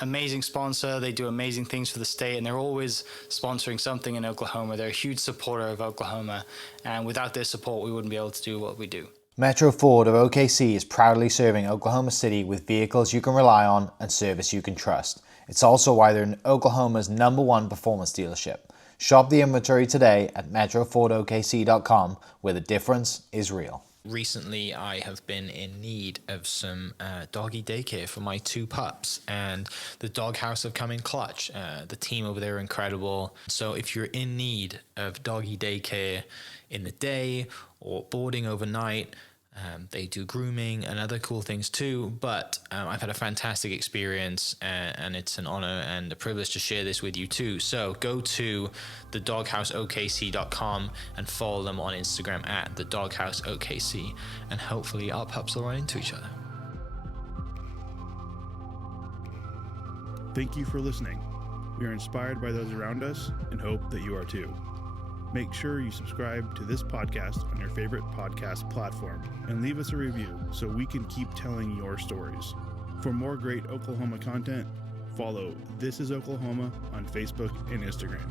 amazing sponsor. They do amazing things for the state, and they're always sponsoring something in Oklahoma. They're a huge supporter of Oklahoma, and without their support, we wouldn't be able to do what we do. Metro Ford of OKC is proudly serving Oklahoma City with vehicles you can rely on and service you can trust. It's also why they're Oklahoma's #1 performance dealership. Shop the inventory today at metrofordokc.com, where the difference is real. Recently, I have been in need of some doggy daycare for my 2 pups, and the doghouse have come in clutch. The team over there are incredible. So if you're in need of doggy daycare in the day or boarding overnight, they do grooming and other cool things too, but I've had a fantastic experience, and it's an honor and a privilege to share this with you too. So go to thedogHouseOKC.com and follow them on Instagram at thedogHouseOKC, and hopefully our pups will run into each other. Thank you for listening. We are inspired by those around us and hope that you are too. Make sure you subscribe to this podcast on your favorite podcast platform and leave us a review so we can keep telling your stories. For more great Oklahoma content, follow This Is Oklahoma on Facebook and Instagram.